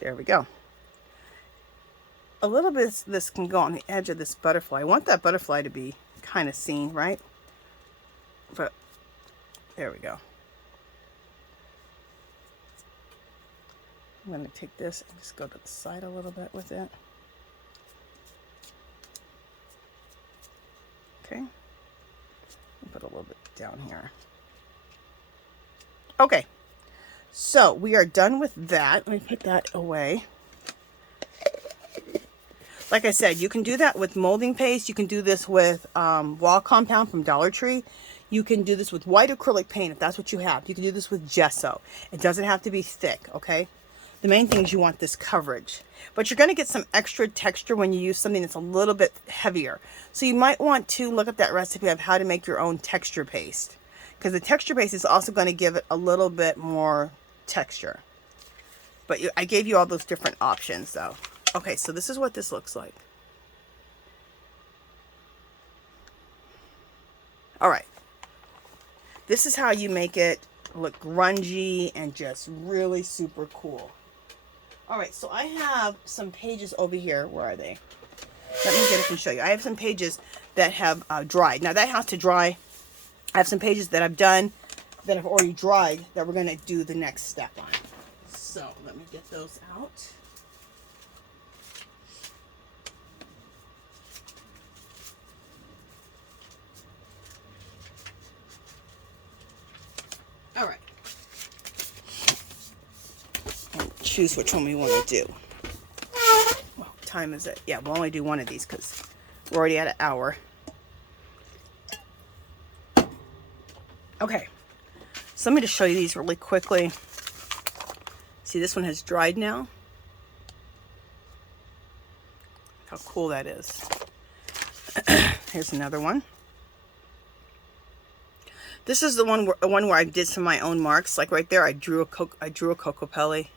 There we go. A little bit of this can go on the edge of this butterfly. I want that butterfly to be kind of seen, right? But there we go. I'm going to take this and just go to the side a little bit with it. Okay. Put a little bit down here. Okay. So we are done with that. Let me put that away. Like I said, you can do that with molding paste. You can do this with wall compound from Dollar Tree. You can do this with white acrylic paint if that's what you have. You can do this with gesso. It doesn't have to be thick, okay? The main thing is you want this coverage. But you're going to get some extra texture when you use something that's a little bit heavier. So you might want to look up that recipe of how to make your own texture paste. Because the texture paste is also going to give it a little bit more texture. But I gave you all those different options though. Okay, so this is what this looks like. All right. This is how you make it look grungy and just really super cool. All right, so I have some pages over here. Where are they? Let me get it and show you. I have some pages that have dried. Now that has to dry. I have some pages that I've done that have already dried that we're going to do the next step on. So let me get those out. All right. And choose which one we want to do. Well, what time is it? Yeah, we'll only do one of these because we're already at an hour. Okay. So let me just show you these really quickly. See, this one has dried now. How cool that is. Here's another one. This is the one where I did some of my own marks. Like right there, I drew a cocopelli.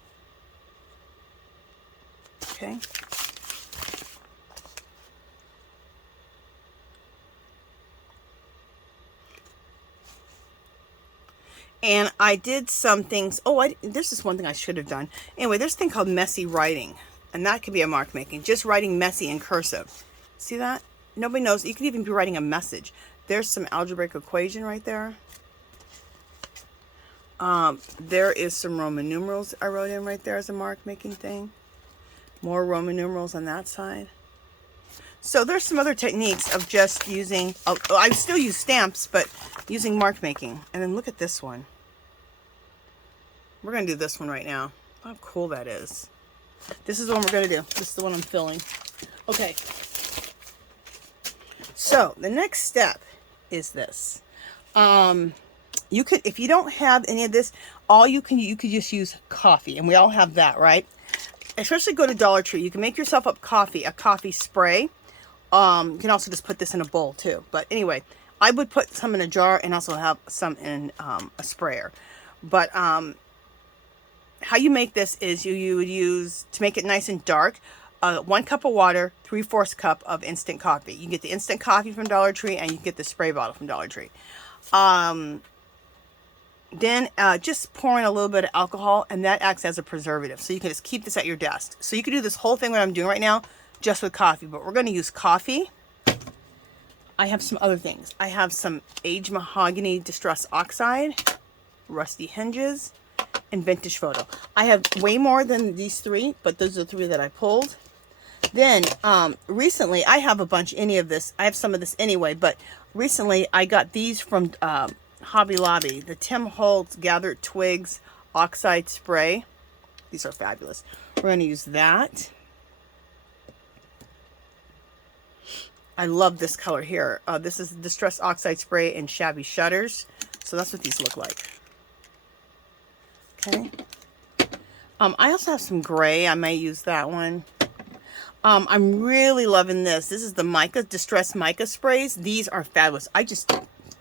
Okay. And I did some things. Oh, this is one thing I should have done. Anyway, there's a thing called messy writing. And that could be a mark making. Just writing messy in cursive. See that? Nobody knows. You could even be writing a message. There's some algebraic equation right there. There is some Roman numerals I wrote in right there as a mark making thing. More Roman numerals on that side. So there's some other techniques of just using, I still use stamps, but using mark making. And then look at this one. We're going to do this one right now. How cool that is. This is the one we're going to do. This is the one I'm filling. Okay. So the next step is this. You could, if you don't have any of this, you could just use coffee, and we all have that, right? Especially go to Dollar Tree. You can make yourself up a coffee spray. You can also just put this in a bowl too. But anyway, I would put some in a jar and also have some in a sprayer. But how you make this is you would use, to make it nice and dark, 1 cup of water, 3/4 cup of instant coffee. You can get the instant coffee from Dollar Tree, and you can get the spray bottle from Dollar Tree. Then just pour in a little bit of alcohol, and that acts as a preservative. So you can just keep this at your desk. So you can do this whole thing what I'm doing right now just with coffee, but we're going to use coffee. I have some other things. I have some aged mahogany distress oxide, rusty hinges, and vintage photo. I have way more than these 3, but those are the 3 that I pulled. Then recently, I have a bunch any of this. I have some of this anyway, but recently I got these from Hobby Lobby, the Tim Holtz Gathered Twigs Oxide Spray. These are fabulous. We're going to use that. I love this color here. This is Distress Oxide Spray in Shabby Shutters. So that's what these look like. Okay. I also have some gray. I may use that one. I'm really loving this. This is the mica, Distress Mica Sprays. These are fabulous. I just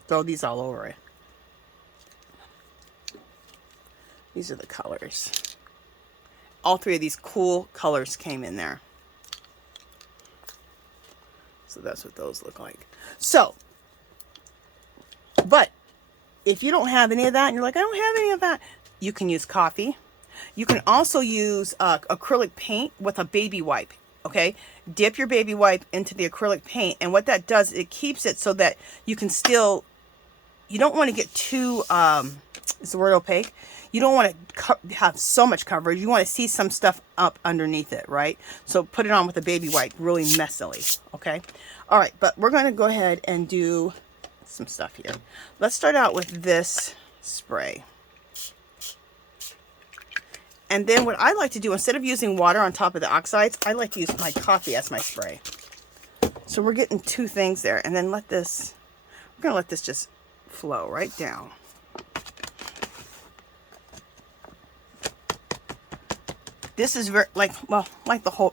throw these all over it. These are the colors. All 3 of these cool colors came in there. So that's what those look like. So, but if you don't have any of that and you're like, I don't have any of that, you can use coffee. You can also use acrylic paint with a baby wipe. Okay, dip your baby wipe into the acrylic paint, and what that does, it keeps it so that you can still, you don't want to get too, is the word opaque? You don't want to have so much coverage. You want to see some stuff up underneath it, right? So put it on with a baby wipe really messily, okay? All right, but we're going to go ahead and do some stuff here. Let's start out with this spray. And then what I like to do, instead of using water on top of the oxides, I like to use my coffee as my spray. So we're getting 2 things there. And then we're going to let this just flow right down. This is very,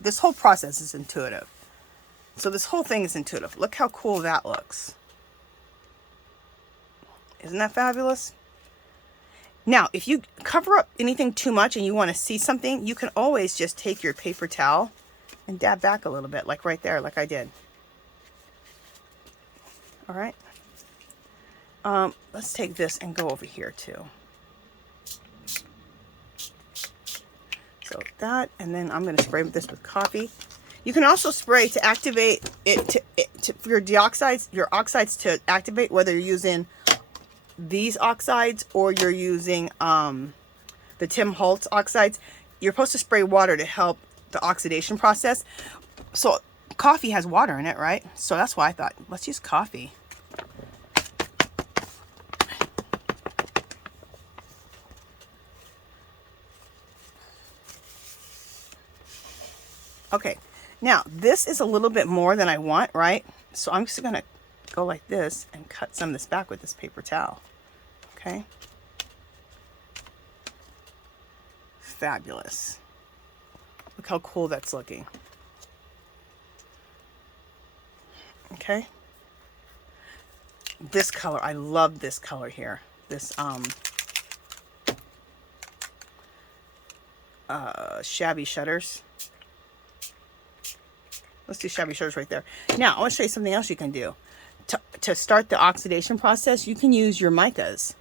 this whole process is intuitive. So this whole thing is intuitive. Look how cool that looks. Isn't that fabulous? Now, if you cover up anything too much and you want to see something, you can always just take your paper towel and dab back a little bit, like right there, like I did. All right. Let's take this and go over here too. So that, and then I'm going to spray this with coffee. You can also spray to activate it, for your oxides to activate, whether you're using these oxides or you're using the Tim Holtz oxides. You're supposed to spray water to help the oxidation process. So coffee has water in it, right? So that's why I thought, let's use coffee. Okay, now this is a little bit more than I want, right? So I'm just gonna go like this and cut some of this back with this paper towel. Okay. Fabulous. Look how cool that's looking. Okay. this color. I love this color here. This Shabby Shutters. Let's do Shabby Shutters right there. Now, I want to show you something else you can do. To start the oxidation process, you can use your micas.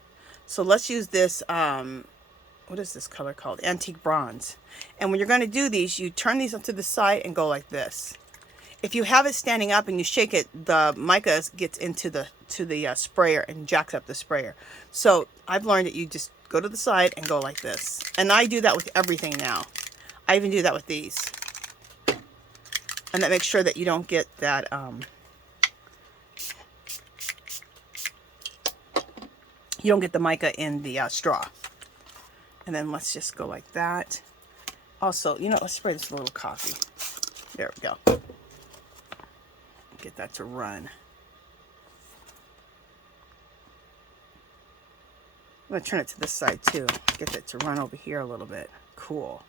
So let's use this, what is this color called? Antique Bronze. And when you're going to do these, you turn these up to the side and go like this. If you have it standing up and you shake it, the mica gets into the sprayer and jacks up the sprayer. So I've learned that you just go to the side and go like this. And I do that with everything now. I even do that with these. And that makes sure that you don't get that, you don't get the mica in the straw. And then let's just go like that. Also, you know, let's spray this with a little coffee. There we go. Get that to run. I'm going to turn it to this side too. Get that to run over here a little bit. Cool.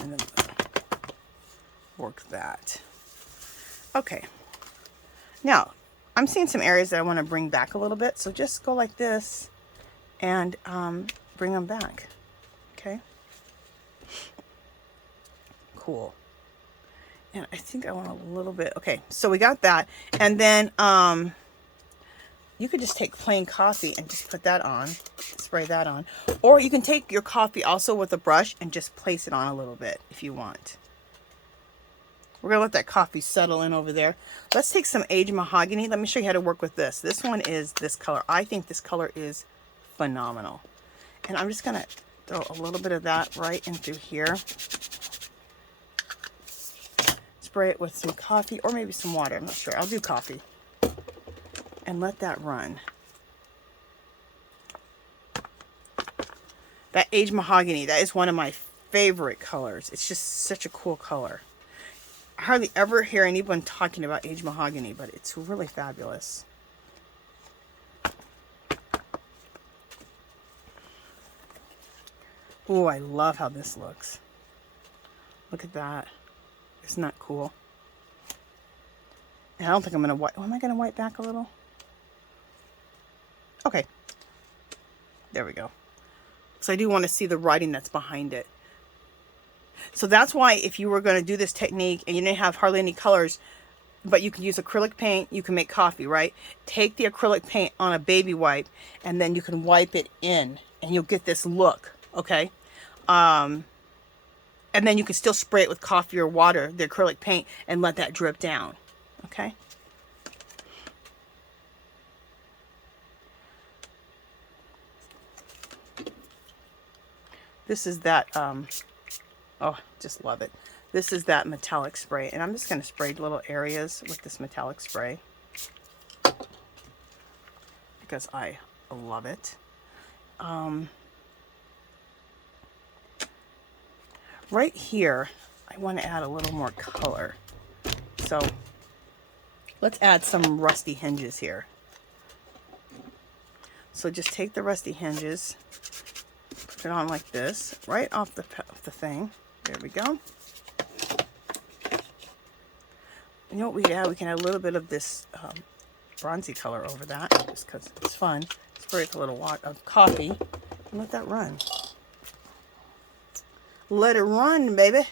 And then work that. Okay. Now, I'm seeing some areas that I want to bring back a little bit. So just go like this and bring them back. Okay. Cool. And I think I want a little bit. Okay, so we got that. And then you could just take plain coffee and just put that on, spray that on. Or you can take your coffee also with a brush and just place it on a little bit if you want. We're going to let that coffee settle in over there. Let's take some aged mahogany. Let me show you how to work with this. This one is this color. I think this color is phenomenal. And I'm just going to throw a little bit of that right in through here. Spray it with some coffee or maybe some water. I'm not sure. I'll do coffee. And let that run. That aged mahogany, that is one of my favorite colors. It's just such a cool color. I hardly ever hear anyone talking about aged mahogany, but it's really fabulous. Oh, I love how this looks. Look at that. Isn't that cool? And I don't think I'm going to wipe. Oh, am I going to wipe back a little? Okay. There we go. So I do want to see the writing that's behind it. So that's why if you were going to do this technique and you didn't have hardly any colors, but you can use acrylic paint, you can make coffee, right? Take the acrylic paint on a baby wipe and then you can wipe it in and you'll get this look, okay? And then you can still spray it with coffee or water, the acrylic paint, and let that drip down, okay? This is that, oh, just love it. This is that metallic spray, and I'm just going to spray little areas with this metallic spray because I love it. Right here, I want to add a little more color. So let's add some rusty hinges here. So just take the rusty hinges, put it on like this, right off the thing. There we go. You know what we add? We can add a little bit of this bronzy color over that, just because it's fun. Spray it with a little water of coffee and let that run. Let it run, baby.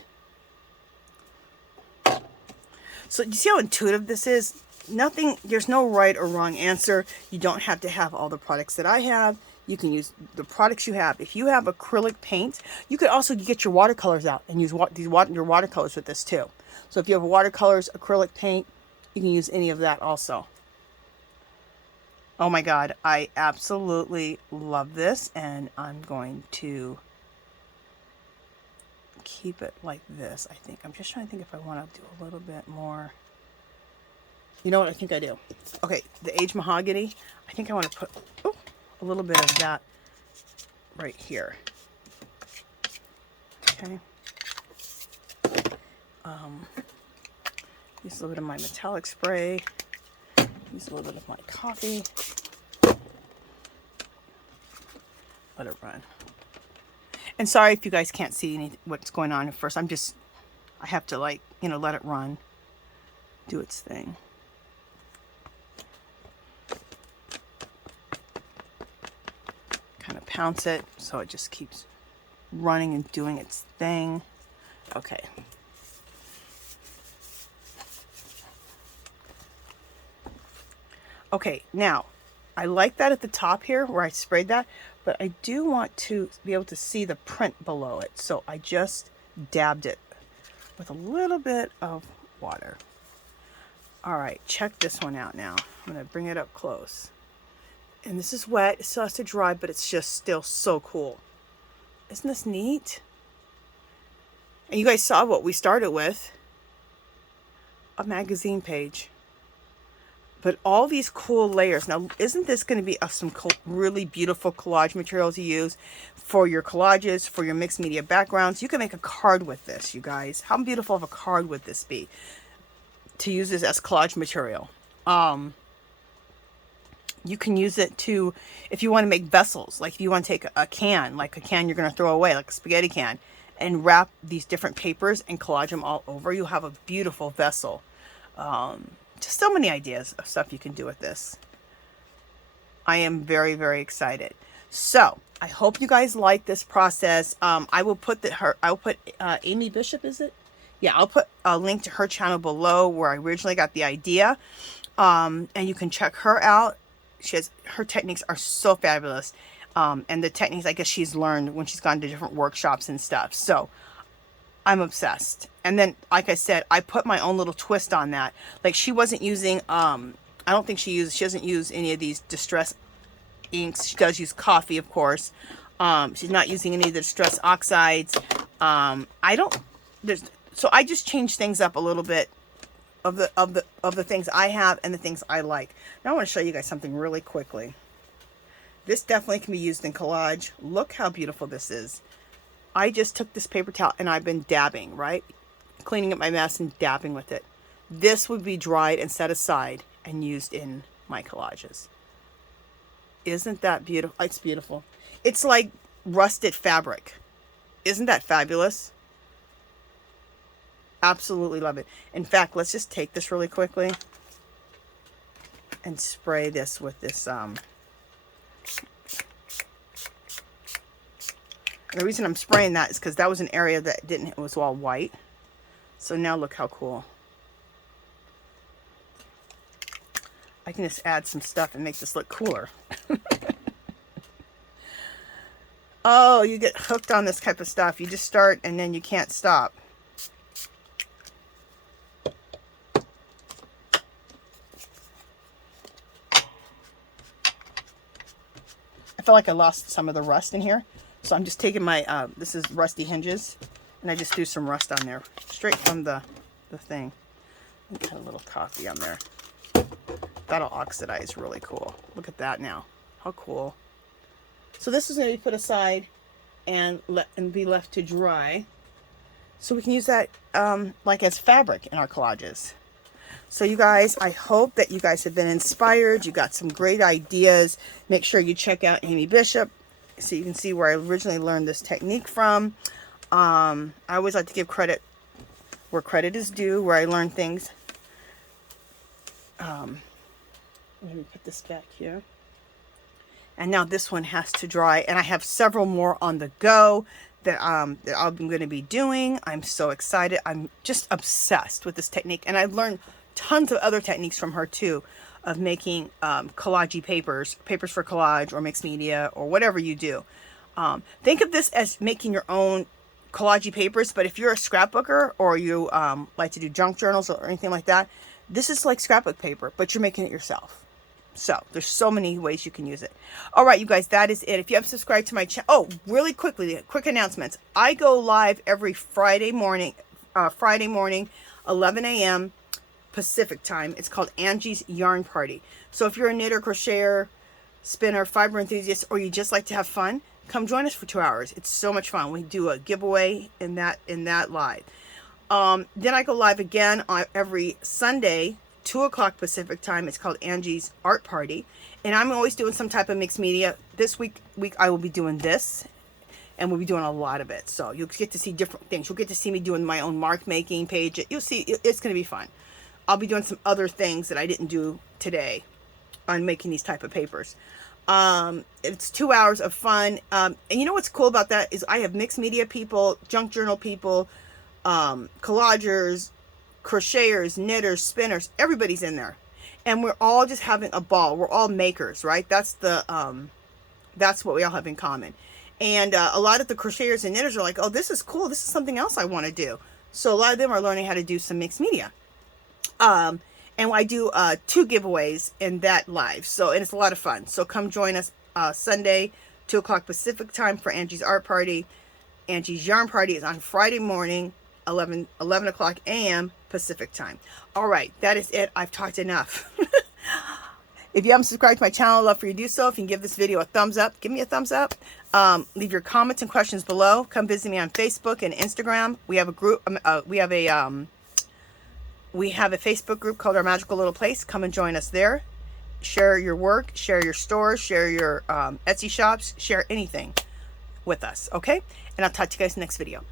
So you see how intuitive this is? Nothing, there's no right or wrong answer. You don't have to have all the products that I have. You can use the products you have. If you have acrylic paint, you could also get your watercolors out and use your watercolors with this too. So if you have watercolors, acrylic paint, you can use any of that also. Oh my God, I absolutely love this, and I'm going to keep it like this. I think I'm just trying to think if I want to do a little bit more. You know what? I think I do. Okay, the aged mahogany. I think I want to put a little bit of that right here. Okay. Use a little bit of my metallic spray. Use a little bit of my coffee. Let it run. And sorry if you guys can't see what's going on at first. I have to, like, you know, let it run. Do its thing. pounce it so it just keeps running and doing its thing. Okay. Okay, now I like that at the top here where I sprayed that, but I do want to be able to see the print below it. So I just dabbed it with a little bit of water. All right, check this one out now. I'm gonna bring it up close. And this is wet, it still has to dry, but it's just still so cool. Isn't this neat? And you guys saw what we started with, a magazine page. But all these cool layers. Now, isn't this going to be some cool, really beautiful collage materials to use for your collages, for your mixed media backgrounds? You can make a card with this, you guys. How beautiful of a card would this be to use this as collage material? You can use it to, if you want to make vessels, like if you want to take a can, like a can you're going to throw away, like a spaghetti can, and wrap these different papers and collage them all over, you have a beautiful vessel. Just so many ideas of stuff you can do with this. I am very, very excited. So I hope you guys like this process. I will put Aimee Bishop, is it? Yeah, I'll put a link to her channel below where I originally got the idea. And you can check her out. Her techniques are so fabulous. And the techniques I guess she's learned when she's gone to different workshops and stuff. So I'm obsessed. And then, like I said, I put my own little twist on that. Like she wasn't using, I don't think she doesn't use any of these distress inks. She does use coffee, of course. She's not using any of the distress oxides. So I just changed things up a little bit of the things I have and the things I like. Now I want to show you guys something really quickly. This definitely can be used in collage. Look how beautiful this is. I just took this paper towel and I've been dabbing, right? Cleaning up my mess and dabbing with it. This would be dried and set aside and used in my collages. Isn't that beautiful? It's beautiful. It's like rusted fabric. Isn't that fabulous? Absolutely love it. In fact, let's just take this really quickly and spray this with this. The reason I'm spraying that is because that was an area that it was all white. So now look how cool. I can just add some stuff and make this look cooler. Oh, you get hooked on this type of stuff. You just start and then you can't stop. I feel like I lost some of the rust in here. So I'm just taking my, this is rusty hinges, and I just threw some rust on there, straight from the thing. Put a little coffee on there. That'll oxidize really cool. Look at that now. How cool. So this is going to be put aside and be left to dry. So we can use that like as fabric in our collages. So you guys, I hope that you guys have been inspired. You got some great ideas. Make sure you check out Aimee Bishop, so you can see where I originally learned this technique from. I always like to give credit where credit is due, where I learned things. Let me put this back here. And now this one has to dry, and I have several more on the go that I'm going to be doing. I'm so excited. I'm just obsessed with this technique, and I've learned tons of other techniques from her too, of making collage papers for collage or mixed media or whatever you do. Think of this as making your own collage papers, but if you're a scrapbooker or you like to do junk journals or anything like that, this is like scrapbook paper, but you're making it yourself. So there's so many ways you can use it. All right, you guys, that is it. If you haven't subscribed to my channel, oh, really quickly, quick announcements. I go live every Friday morning, 11 a.m. Pacific time. It's called Angie's Yarn Party. So if you're a knitter, crocheter, spinner, fiber enthusiast, or you just like to have fun, come join us for 2 hours. It's so much fun. We do a giveaway in that live. Then I go live again on every Sunday, 2 o'clock Pacific time. It's called Angie's Art Party, and I'm always doing some type of mixed media. This week I will be doing this, and we'll be doing a lot of it. So you'll get to see different things. You'll get to see me doing my own mark making page. You'll see, it's going to be fun. I'll be doing some other things that I didn't do today on making these type of papers. It's 2 hours of fun. And you know what's cool about that is I have mixed media people, junk journal people, collagers, crocheters, knitters, spinners. Everybody's in there, and we're all just having a ball. We're all makers, right? That's what we all have in common. And a lot of the crocheters and knitters are like, oh, this is cool. This is something else I want to do. So a lot of them are learning how to do some mixed media. And I do 2 giveaways in that live. So, and it's a lot of fun. So come join us Sunday, 2 o'clock Pacific time for Angie's art party. Angie's yarn party is on Friday morning, 11 o'clock a.m. Pacific time. All right, that is it. I've talked enough. If you haven't subscribed to my channel, I'd love for you to do so. If you can give this video a thumbs up, give me a thumbs up. Leave your comments and questions below. Come visit me on Facebook and Instagram. We have a group. We have a Facebook group called Our Magical Little Place. Come and join us there. Share your work, share your stores, share your Etsy shops, share anything with us, okay? And I'll talk to you guys in the next video.